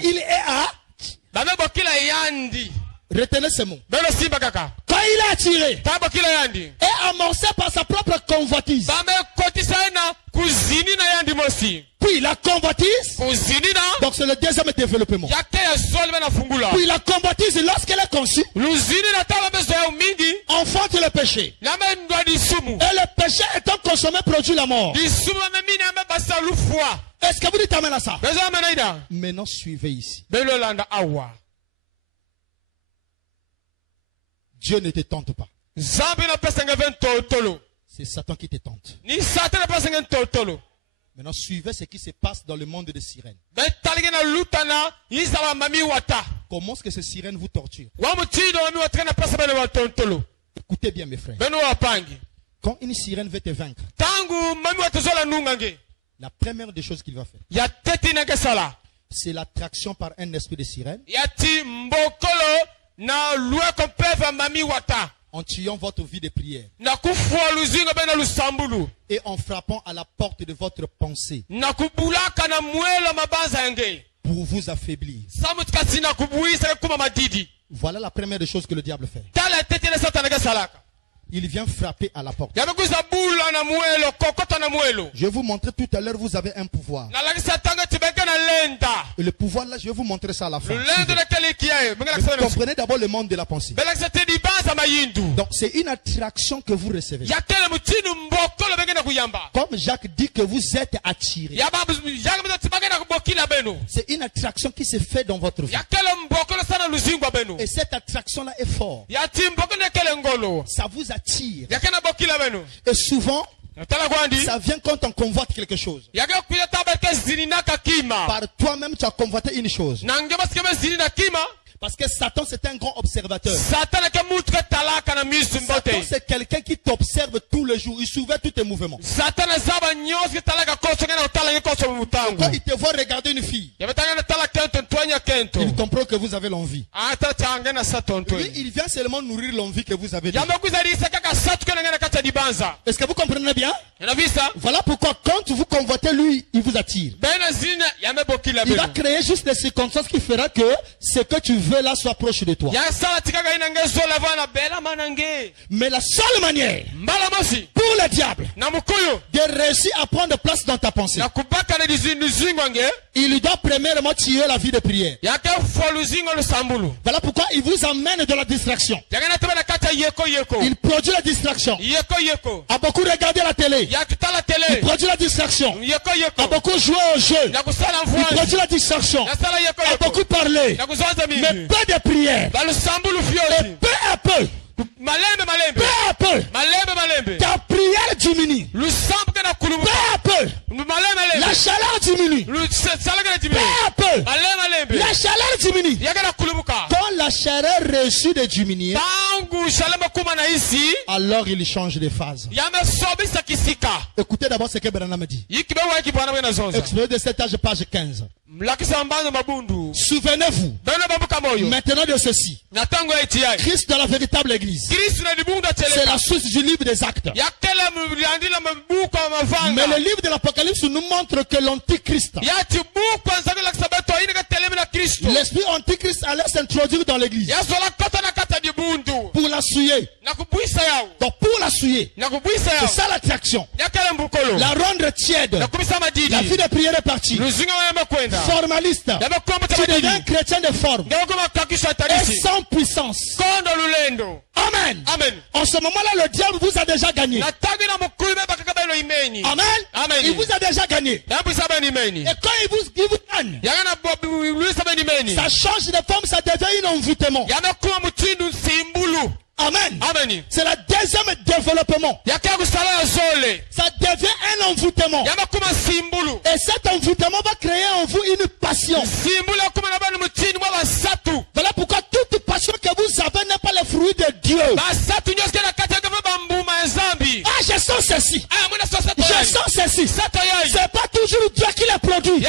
il est à... Retenez ce mot. Quand il est attiré et amorcé par sa propre convoitise. Puis la convoitise, donc c'est le deuxième développement. Puis la convoitise, lorsqu'elle est conçue, enfante le péché. Et le péché étant consommé produit la mort. Est-ce que vous dites amen à ça? Maintenant suivez ici. Dieu ne te tente pas. C'est Satan qui te tente. Maintenant suivez ce qui se passe dans le monde des sirènes. Comment est-ce que ces sirènes vous torturent? Écoutez bien mes frères. Quand une sirène veut te vaincre, la première des choses qu'il va faire, c'est l'attraction par un esprit de sirène. En tuant votre vie de prière et en frappant à la porte de votre pensée pour vous affaiblir. Voilà la première des choses que le diable fait. Il vient frapper à la porte. Je vais vous montrer tout à l'heure, vous avez un pouvoir. Et le pouvoir là, je vais vous montrer ça à la fin. Vous comprenez d'abord le monde de la pensée. Donc c'est une attraction que vous recevez. Comme Jacques dit que vous êtes attiré. C'est une attraction qui se fait dans votre vie. Et cette attraction là est forte. Ça vous attire. Et souvent, ça vient quand on convoite quelque chose. Par toi-même, tu as convoité une chose. Parce que Satan, c'est un grand observateur. Satan, c'est quelqu'un qui t'observe tous les jours. Il surveille tous tes mouvements. Quand il te voit regarder une fille, il comprend que vous avez l'envie. Lui, il vient seulement nourrir l'envie que vous avez. Est-ce que vous comprenez bien? Voilà pourquoi quand vous convoitez lui, il vous attire. Il va créer juste des circonstances qui feront que ce que tu veux là soit proche de toi. Mais la seule manière pour le diable de réussir à prendre place dans ta pensée, il doit premièrement tuer la vie de prière. Voilà pourquoi il vous amène de la distraction. Il produit la distraction. A beaucoup regardé la télé. Il produit la distraction. A beaucoup joué au jeu. Il produit la distraction. A beaucoup parlé. Mais peu de prière. Et peu à peu, ta prière diminue. Peu à peu, la chaleur diminue. Peu à peu, la chaleur diminue. Quand la chaleur reçue de diminuer, alors il change de phase. Écoutez d'abord ce que Branham dit. Exposé de cet âge, page 15. Souvenez-vous maintenant de ceci. Christ dans la véritable église, c'est la source du livre des actes. Mais le livre de l'Apocalypse nous montre que l'antichrist, l'esprit antichrist allait s'introduire dans l'église pour la souiller. Donc pour la souiller, c'est ça l'attraction. La rendre tiède. La vie de prière est partie. Formaliste. Tu deviens chrétien de forme et sans puissance. Amen. En ce moment-là, le diable vous a déjà gagné. Amen. Il vous a déjà gagné. Et quand il vous gagne, ça change de forme, ça devient un envoûtement. Amen. C'est le deuxième développement. Ça devient un envoûtement. Et cet envoûtement va créer en vous une passion. Voilà pourquoi toute passion que vous avez n'est pas le fruit de Dieu. Ah, je sens ceci. Je sens ceci. C'est pas toujours Dieu qui les produit. Les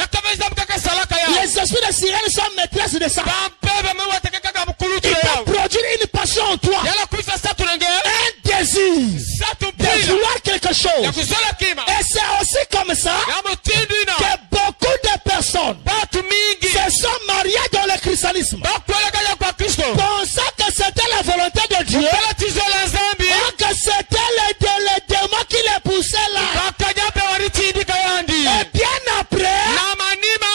esprits de sirène sont maîtresses de ça. Il va produire une passion en toi. Un désir de vouloir quelque chose. Et c'est aussi comme ça que beaucoup de personnes se sont mariées dans le christianisme, pensant que c'était la volonté de Dieu, que c'était le démon qui les poussait là. Et bien après,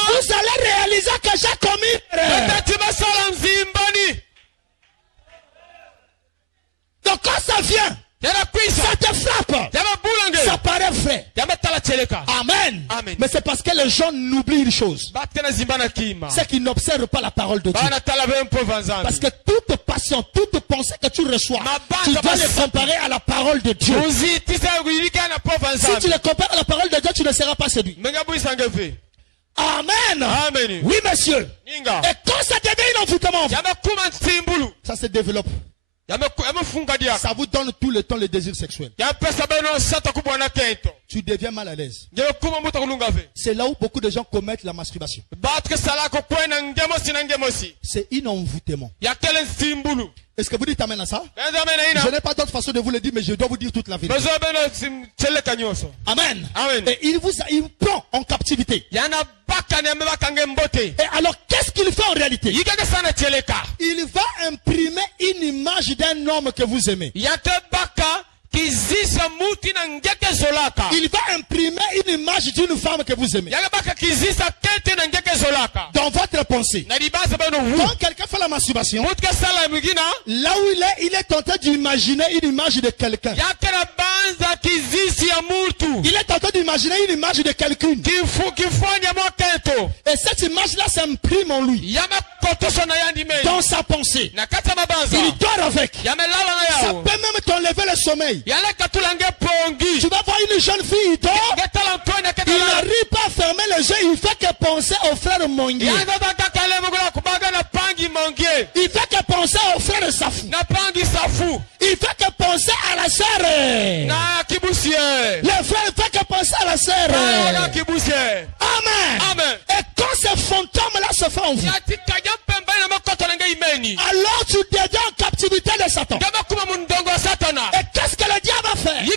vous allez réaliser que j'ai commis une erreur. Donc quand ça vient, ça te frappe, ça paraît vrai. Amen. Mais c'est parce que les gens n'oublient une chose, c'est qu'ils n'observent pas la parole de Dieu. Parce que toute passion, toute pensée que tu reçois, tu dois les comparer à la parole de Dieu. Si tu les compares à la parole de Dieu, tu ne seras pas séduit. Amen. Oui, monsieur. Et quand ça devient un envoûtement, ça se développe. Ça vous donne tout le temps le désir sexuel. tu deviens mal à l'aise. C'est là où beaucoup de gens commettent la masturbation. C'est un envoûtement. Est-ce que vous dites amen à ça? Je n'ai pas d'autre façon de vous le dire, mais je dois vous dire toute la vérité. Amen. Et il prend en captivité. Et alors, qu'est-ce qu'il fait en réalité? Il va imprimer une image d'un homme que vous aimez. Il va imprimer une image d'une femme que vous aimez dans votre pensée. Quand quelqu'un fait la masturbation, là où il est tenté d'imaginer une image de quelqu'un. Il est tenté d'imaginer une image de quelqu'un. Et cette image-là s'imprime en lui, dans sa pensée. Il dort avec. Ça peut même t'enlever le sommeil. Tu vas voir une jeune fille, il dort, il n'arrive pas à fermer les yeux, il fait que penser au frère Mongué. Il fait que penser au frère Safou. Il fait que penser à la sœur. Le frère fait que penser à la sœur. Amen. Et quand ce fantôme-là se fait en vous, alors tu deviens en captivité de Satan. Et qu'est-ce que le diable va faire? Il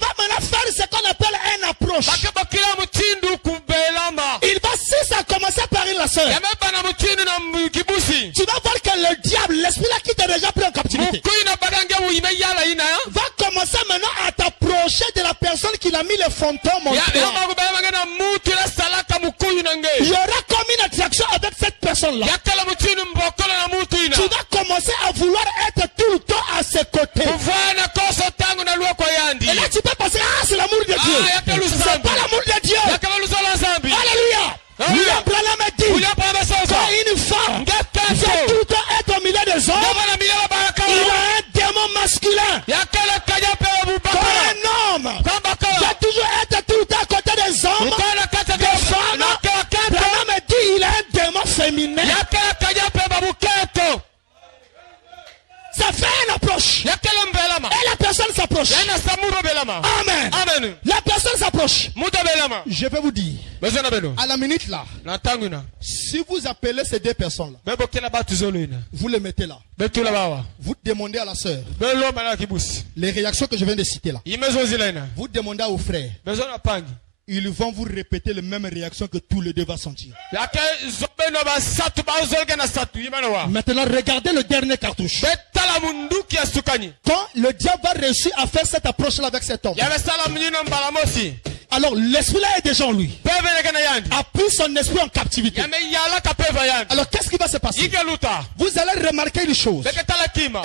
va maintenant faire ce qu'on appelle une approche. Il va, si ça a commencé par la sœur, tu vas voir que le diable, l'esprit là qui t'a déjà pris en captivité, va commencer maintenant à t'approcher de la personne qui a mis le fantôme en toi. Il y aura comme une attraction avec cette personne-là. Tu vas commencer à vouloir être tout le temps à ses côtés. Et là tu peux penser, c'est l'amour de Dieu. C'est pas l'amour de Dieu. Alléluia. William Branham a dit, quand une femme veut tout le temps être au milieu des hommes, il a un démon masculin. Quand un homme veut toujours être tout le temps à côté des hommes, des femmes, Branham a dit, il a un démon féminin. Ça fait une approche. Et la personne s'approche. Amen. La personne s'approche. Je vais vous dire, à la minute là, si vous appelez ces deux personnes-là, vous les mettez là. Vous demandez à la sœur les réactions que je viens de citer là. Vous demandez aux frères. Ils vont vous répéter les mêmes réactions que tous les deux vont sentir. Maintenant, regardez le dernier cartouche. Quand le diable va réussir à faire cette approche-là avec cet homme, alors l'esprit là est déjà en lui. A pris son esprit en captivité. Alors qu'est-ce qui va se passer? Vous allez remarquer une chose. Et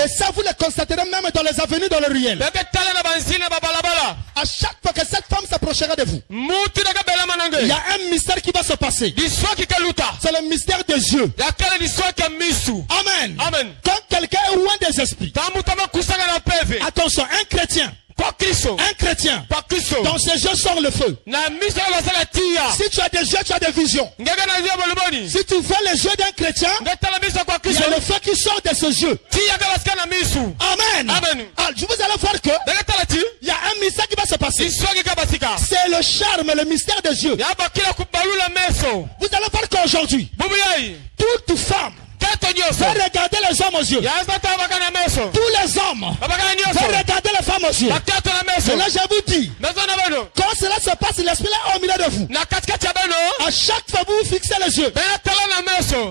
ça vous le constaterez même dans les avenues, dans le ruelle. À chaque fois que cette femme s'approchera de vous, il y a un mystère qui va se passer. C'est le mystère des yeux. Amen. Quand quelqu'un est loin des esprits, attention, un chrétien, dans ses yeux sort le feu. Si tu as des yeux, tu as des visions. Si tu vois les yeux d'un chrétien, il y a le feu qui sort de ses yeux. Amen. Je vous allez voir que il y a un mystère qui va se passer. C'est le charme, le mystère des yeux. Vous allez voir qu'aujourd'hui, toute femme va regarder les hommes aux yeux. Tous les hommes vont regarder les femmes aux yeux. Et là je vous dis, quand cela se passe, l'esprit est au milieu de vous. À chaque fois vous fixez les yeux,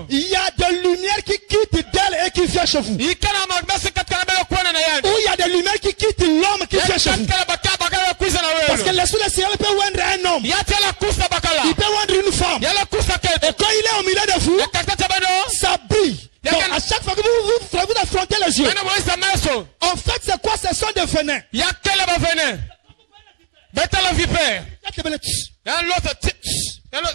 il y a de lumière qui quitte d'elle et qui vient chez vous. Ou il y a des lumières qui quittent l'homme qui vient chez vous. Parce que l'esprit du Seigneur peut rendre un homme, il peut rendre une femme. Et quand il est au milieu de vous, ça brille. Donc à chaque fois que vous affrontez les yeux, en fait c'est quoi? Ce sont des venins.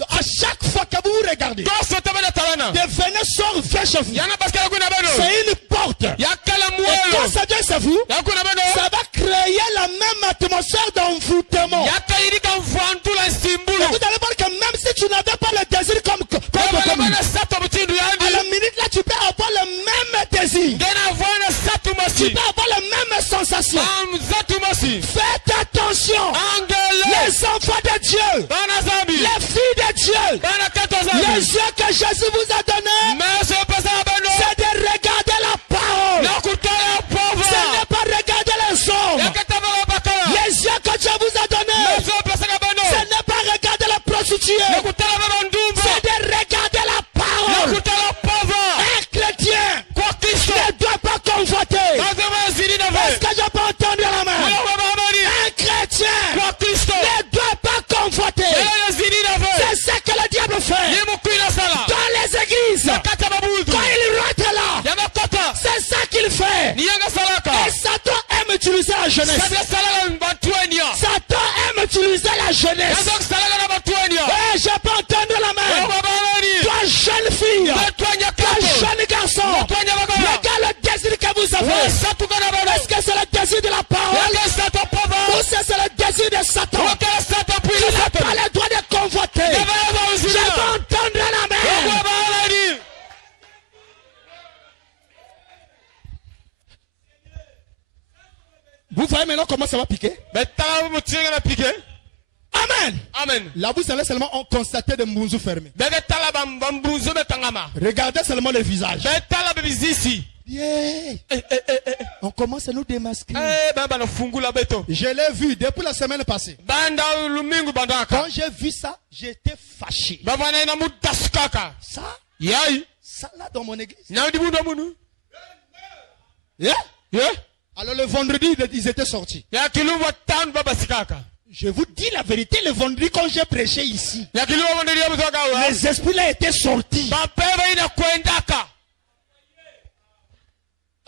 À chaque fois que vous regardez, des venins sortent vers chez vous. C'est une porte. Et quand ça vient chez vous, ça va créer la même atmosphère d'envoûtement. Et vous allez voir que même si tu n'avais pas le désir comme à la minute là tu peux avoir le même désir. Tu peux avoir la même sensation. Faites attention. Dieu, les filles de Dieu, les yeux que Jésus vous a donnés, c'est de regarder la parole. Ce n'est pas regarder les hommes. Les yeux que Dieu vous a donnés, ce n'est pas regarder la prostituée, c'est de regarder la parole. Un chrétien ne doit pas convoiter. Est-ce que je peux entendre la main? Un chrétien ne doit pas convoiter. C'est ça que le diable fait dans les églises. Quand il rentre là, c'est ça qu'il fait. Et Satan aime utiliser la jeunesse. Satan aime utiliser la jeunesse. Et je peux entendre la main. Toi jeune fille, toi jeune garçon, regarde le désir que vous avez. Est-ce que c'est le désir de la parole ou c'est le désir de Satan? Tu n'as pas le droit de convoiter. Je veux entendre la main. Vous voyez maintenant comment ça va piquer? Amen. Amen. Là, vous allez seulement constater des mbunzu fermés. Regardez seulement le visage. Yeah. On commence à nous démasquer. Je l'ai vu depuis la semaine passée. Quand j'ai vu ça, j'étais fâché. Ça là dans mon église. Yeah. Yeah. Alors le vendredi, ils étaient sortis. Je vous dis la vérité, le vendredi quand j'ai prêché ici, les esprits là étaient sortis.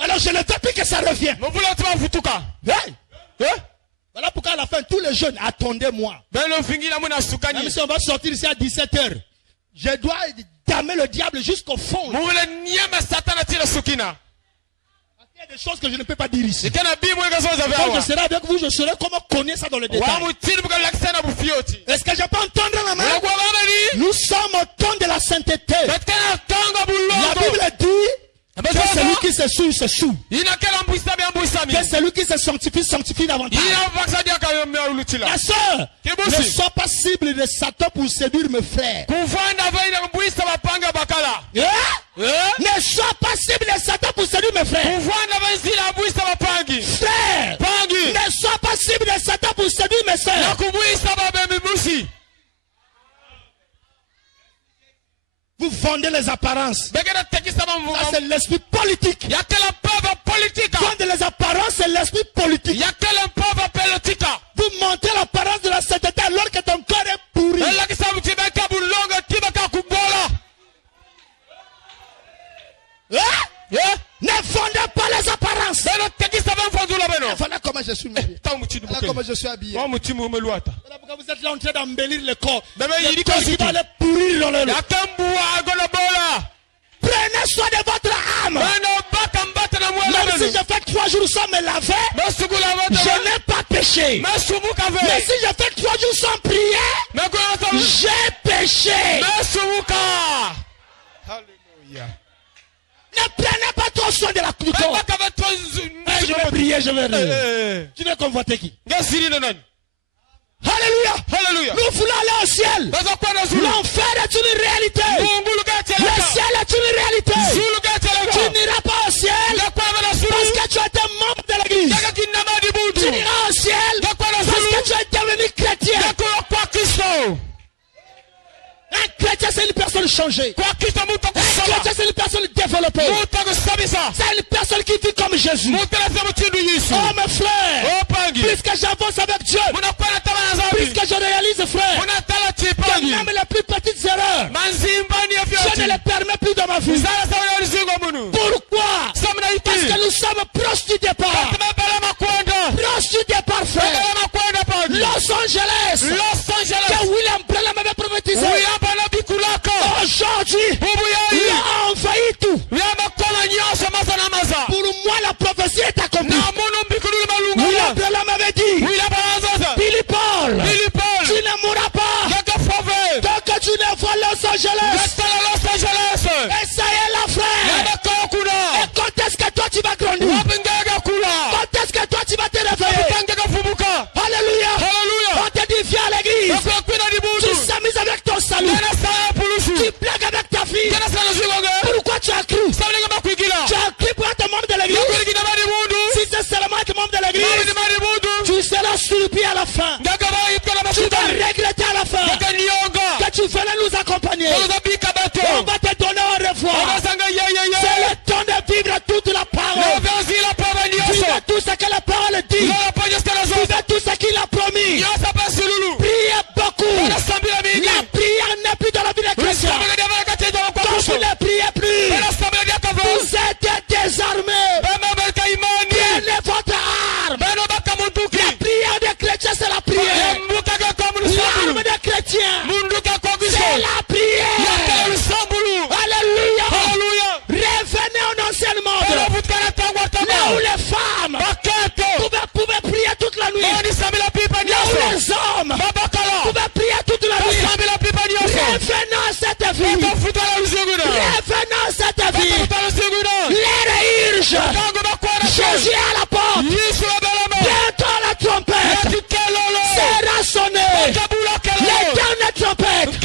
Alors je ne veux plus que ça revienne. Voilà pourquoi à la fin, tous les jeunes, attendez-moi. Même si on va sortir ici à 17h, je dois damer le diable jusqu'au fond. Il y a des choses que je ne peux pas dire ici. Quand je serai avec vous, je saurai comment connaître ça dans le détail. Est-ce que je peux entendre la main? Nous sommes au temps de la sainteté. La Bible dit que celui qui se souille, se souille. Que celui qui se sanctifie, sanctifie davantage. La sœur, ne sois pas cible de Satan pour séduire mes frères. Ne sois pas cible de Satan pour séduire mes frères. Frère, ne sois pas cible de Satan pour séduire mes sœurs. Vous vendez les apparences. Ça c'est l'esprit politique. Vendre les apparences, c'est l'esprit politique. Vous montez l'apparence de la sainteté alors que ton corps est pourri. Ne vendez pas les apparences. Voilà comment je suis habillé. Voilà comment je suis habillé. Voilà pourquoi vous êtes là en train d'embellir le corps. Le corps qui va aller pourrir dans le lot. Prenez soin de votre âme. Même si je fais 3 jours sans me laver, je n'ai pas péché. Mais si je fais 3 jours sans prier, j'ai péché. Alléluia. Ne prenez pas trop soin de la couture. Je vais prier, je vais rire. Tu veux convoiter qui? Alléluia. Alléluia. Nous voulons aller au ciel. L'enfer est une réalité. Le ciel est une réalité. Tu n'iras pas au ciel parce que tu es membre de l'église. Tu n'iras au ciel parce que tu es devenu chrétien. Un chrétien, c'est une personne changée. Un chrétien, c'est une personne développée. C'est une personne qui vit comme Jésus. Oh mes frères, puisque j'avance avec Dieu, puisque je réalise, frère, que même les plus petites erreurs, je ne les permets plus dans ma vie. Pourquoi? Parce que nous sommes proches du départ. Proches du départ, frère. Los Angeles. Que William Branham avait prophétisé. Aujourd'hui, il a envahi tout. Pour moi, la prophétie est accomplie. William Branham avait dit, Billy Paul, tu ne mourras pas. Tant que tu ne vois Los Angeles. Et ça y est là, frère. Et quand est-ce que toi tu vas grandir? Quand est-ce que toi tu vas te réveiller? Alléluia. On te dit viens à l'église. Tu vas regretter à la fin que tu venais nous accompagner. On va te donner un revoir. C'est le temps de vivre toute la parole. Vivre tout ce que la parole dit. Vivre tout ce qu'il a promis. Priez beaucoup. La prière n'est plus dans la vie des chrétiens. Quand vous ne priez plus, vous êtes désarmés. Quelle est votre arme? La prière des chrétiens, c'est la prière. L'arme des chrétiens, c'est la prière. Alléluia. Revenez au ancien monde. Là où les femmes pouvaient prier toute la nuit. Là où les hommes pouvaient prier toute la nuit. Revenons à cette vie. Revenons à cette vie. L'air est urge. Jésus est à la porte. Bientôt la trompette sera sonnée. Les dernières trompettes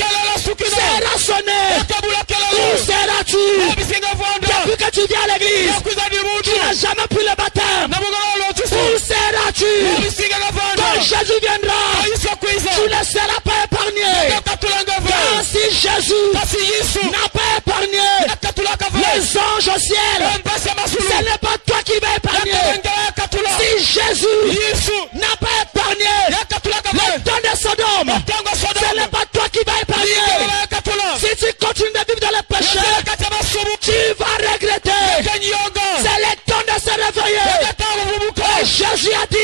sera sonnée. Où seras-tu? Depuis que tu viens à l'église, tu n'as jamais pris le baptême. Où seras-tu? Quand Jésus viendra, tu ne seras pas épargné. Car si Jésus n'a pas épargné les anges au ciel, ce n'est pas toi qui vas épargner. Si Jésus n'a pas épargné le temps de Sodome, ce n'est pas toi qui vas épargner. Si tu continues de vivre dans le péché, tu vas regretter. C'est le temps de se réveiller. Et Jésus a dit,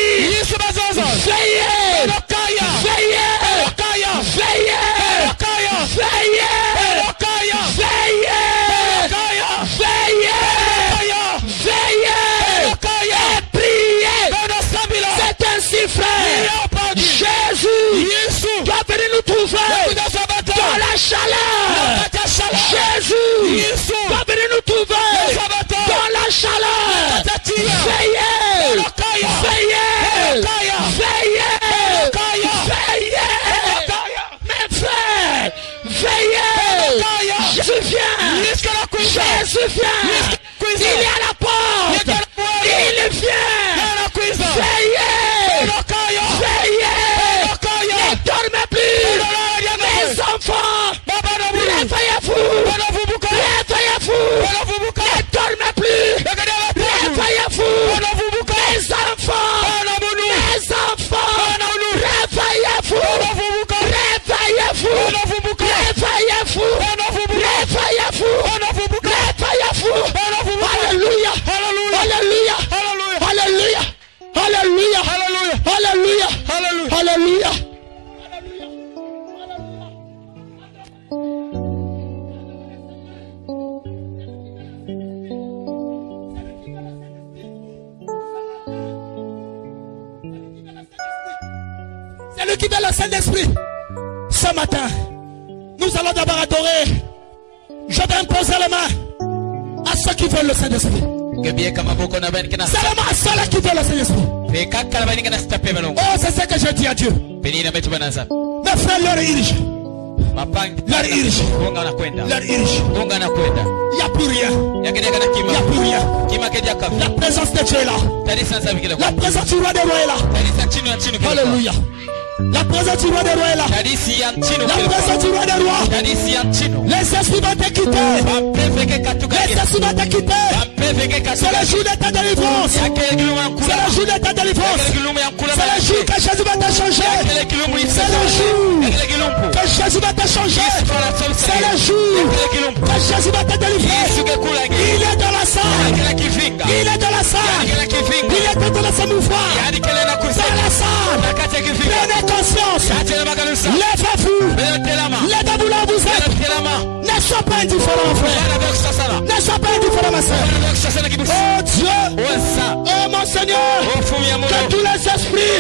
veillez, veillez, veillez, veillez, veillez, et priez. C'est ainsi, frère. Jésus doit venir nous trouver dans la chaleur. Jésus doit venir nous trouver dans la chaleur. Veillez, veillez, veillez, veillez. Mes frères, veillez. Jésus vient. Jésus vient. Il est à la porte. Il vient. Veillez. Veillez. Ne dormez plus. Mes enfants, réveillez-vous. Réveillez-vous. Ne dormez plus. Réveillez-vous. Mes enfants. Mes enfants. Réveillez-vous. Réveillez-vous. Réveillez-vous. Réveillez-vous. Réveillez-vous. Alléluia. Alléluia. Alléluia. Alléluia. Alléluia. Alléluia. C'est lui qui veut le Saint-Esprit. Ce matin, nous allons d'abord adorer. Je vais imposer les mains à ceux qui veulent le Saint-Esprit. Seulement à ceux qui veulent le Saint-Esprit. Oh, c'est ce que je dis à Dieu. Mes frères, leur irige. Leur irige. Leur irige. Il n'y a plus rien. Il n'y a plus rien. La présence de Dieu est là. La présence du roi des rois est là. Alléluia. La présence du roi des rois est là. La présence du roi des rois. Les esprits vont te quitter. Les esprits vont te quitter. C'est le jour de ta délivrance. C'est le jour de ta délivrance. C'est le jour que Jésus va te changer. C'est le jour que Jésus va te changer. C'est le jour que Jésus va te délivrer. Il est dans la salle. Il est dans la salle. Il est en train de se mouvoir. Dans la salle. Prenez conscience. Lèvez-vous. Lèvez-vous là où vous êtes. Ne sois pas indifférent, frère. Ne sois pas indifférent, ma soeur. Oh Dieu. Oh mon Seigneur. Que tous les esprits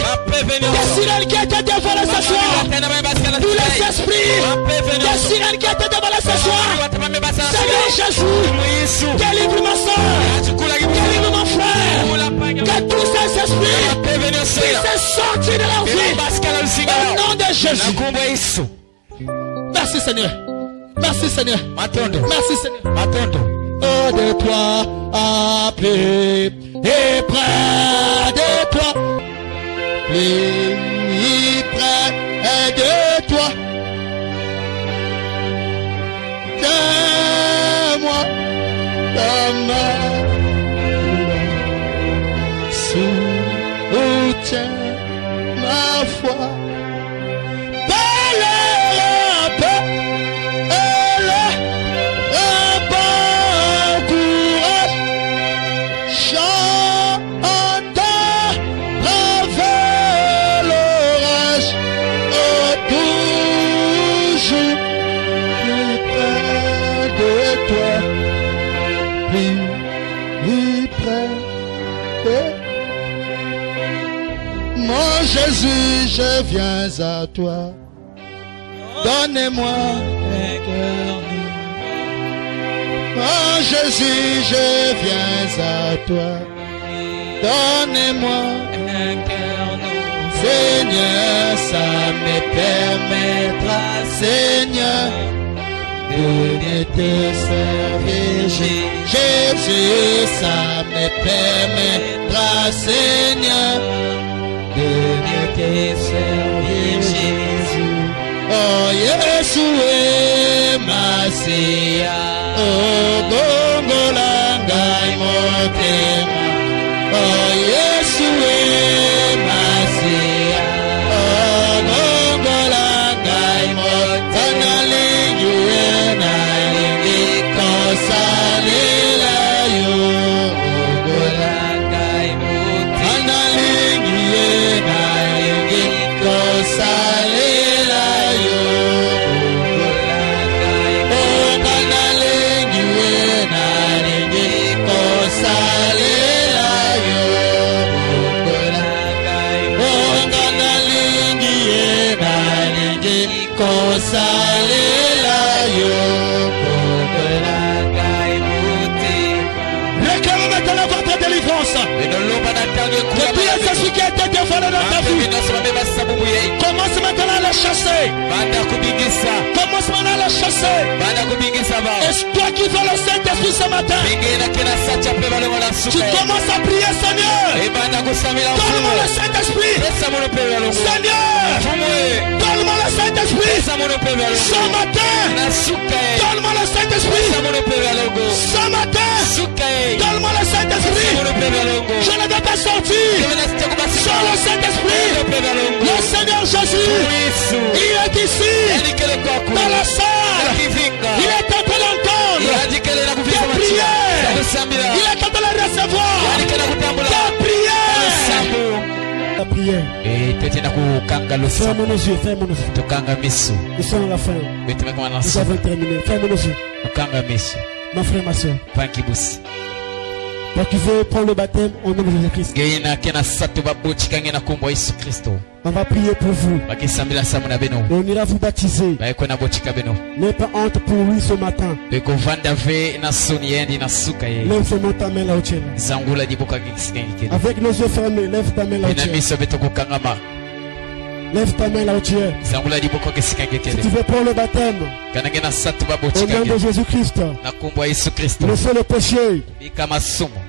des sirènes qui étaient dévoilés ce soir. Tous les esprits des sirènes qui étaient dévoilés ce soir. Seigneur Jésus. Délivre ma soeur. Délivre mon frère. Que tous ces esprits puissent sortir de leur vie. Au nom de Jésus. Merci Seigneur. Merci Seigneur. Merci Seigneur. Oh de toi, appelé et près de toi. foi. Par leur paix et leur bon courage, chante travers l'orage, toujours plus près de toi, plus près de mon Jésus, je viens à toi. Donnez-moi un cœur nu. Mon Jésus, je viens à toi. Donnez-moi un cœur nu. Seigneur, ça me permettra, Seigneur, de bien te servir. Jésus, ça me permettra, Seigneur, de bien te servir, Jésus. Oh, Yeshua, Masia. Oh, Bongo Langai Motema. Oh, Yeshua, Masia. Oh, Bongo Langai Motema. Nalingi Kosalela yo. Bongo Langai Motema. Nalingi Kosalela yo. Réclame maintenant votre délivrance. Depuis Jésus qui a été dévoilé dans ta vie, commence maintenant à le chasser. Commence maintenant à le chasser. Est-ce toi qui veux le Saint-Esprit ce matin? Tu commences à prier, Seigneur. Donne-moi le Saint-Esprit. Seigneur, donne-moi le Saint-Esprit. Ce matin, donne-moi le Saint-Esprit. Ce matin, donne-moi le Saint-Esprit. Je ne vais pas sortir sans le Saint-Esprit. Le Seigneur Jésus, il est ici, dans la salle. Il est en train d'entendre des prières. Il est en train de recevoir des prières. La prière. Ferme nos yeux, ferme nos yeux. Nous sommes à la fin. Nous avons terminé. Ferme nos yeux. Ma frère, ma soeur. Toi qui veux prendre le baptême au nom de Jésus-Christ. On va prier pour vous. Et on ira vous baptiser. N'aie pas honte pour lui ce matin. Lève seulement ta main là où tu es. Avec nos yeux fermés, lève ta main là où tu es. Lève ta main là où tu es. Si tu veux prendre le baptême au nom de Jésus-Christ, laissez le péché.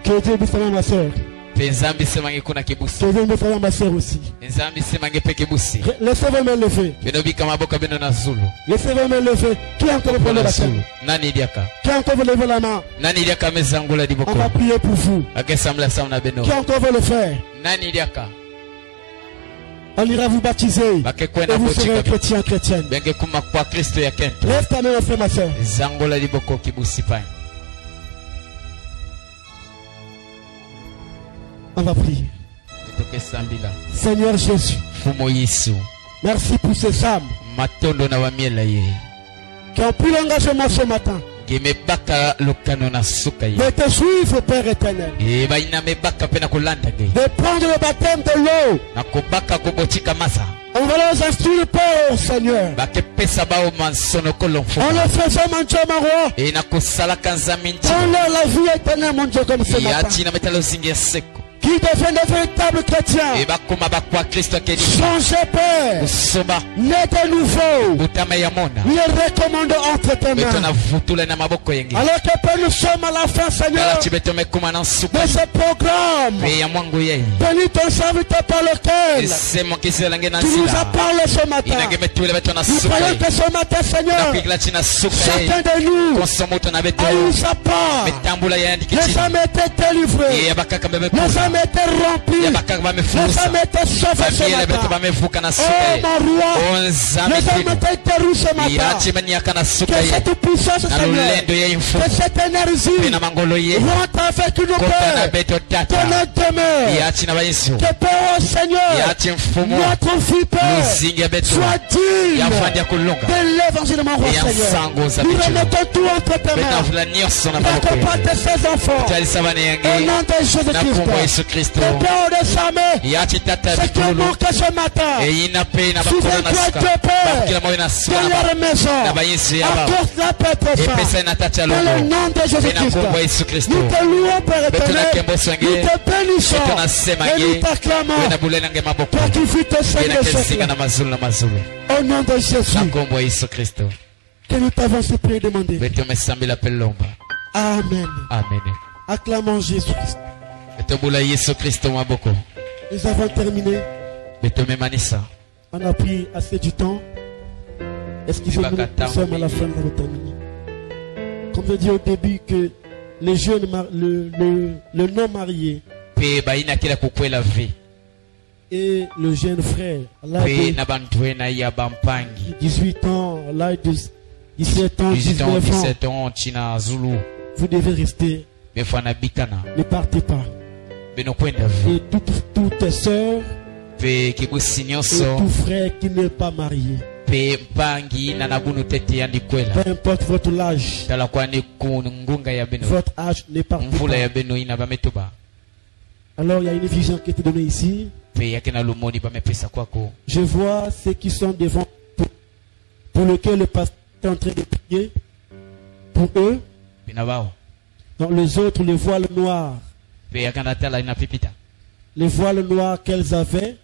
Que Dieu bénisse ma soeur. Que Dieu bénisse ma soeur aussi. Laissez vos mains levées. Laissez vos mains levées. Qui a encore prendre le baptême? Qui a encore veut lever la main? On va prier pour vous. Qui a encore veut le faire? On ira vous baptiser et vous serez chrétien, chrétienne. Lève ta main, frère, ma soeur. On va prier. Seigneur Jésus, merci pour ces âmes qui ont pris l'engagement ce matin de te suivre, Père éternel, de prendre le baptême de l'eau. On va les instruire, Père, Seigneur. On le faisait, mon Dieu, mon roi. Donne-leur la vie éternelle, mon Dieu, comme ce matin. Qui deviennent de véritables chrétiens. Changez, Père. né de nouveau, le recommande entre tes mains. Alors que Père, nous sommes à la fin, Seigneur, de ce programme. Bénis ton serviteur par lequel tu nous as parlé ce matin. Nous croyons que ce matin, Seigneur, chacun de nous a eu sa part. Les âmes étaient délivrées. Les âmes étaient remplies. Les âmes étaient sauvées ce matin. Oh mon roi, les âmes étaient détruites ce matin. Que cette puissance, Seigneur, que cette énergie rentre avec nos pères dans notre demeure. Que Père, oh Seigneur, notre vie, Père, soit digne de l'évangile de mon roi, Seigneur. Nous remettons tout entre tes mains. Accompagne ces enfants. Au nom de Jésus-Christ. Que Père, de sa main, ce qui a manqué ce matin, souviens-toi de Père, de leur maison. Apporte la paix, Père. Dans le nom de Jésus-Christ. Nous te louons, Père éternel. Nous te bénissons. Et nous t'acclamons. Toi qui vis tes siècles. Au nom de Jésus. Que nous t'avons supplié et demandé. Amen. Acclamons Jésus-Christ. Nous avons terminé. On a pris assez du temps. Excusez-nous, nous sommes à la fin, nous avons terminé. Comme je dis au début que les jeunes, le non marié et le jeune frère, l'âge de 18 ans, l'âge de 17 ans, 19 ans, vous devez rester. Ne partez pas. Et toutes tes sœurs et tout frère qui n'est pas marié, peu importe votre âge, votre âge ne partez pas. Alors il y a une vision qui est donnée ici. Je vois ceux qui sont devant pour lesquels le pasteur est en train de prier pour eux. Donc les autres, les voiles noirs. Les voiles noirs qu'elles avaient.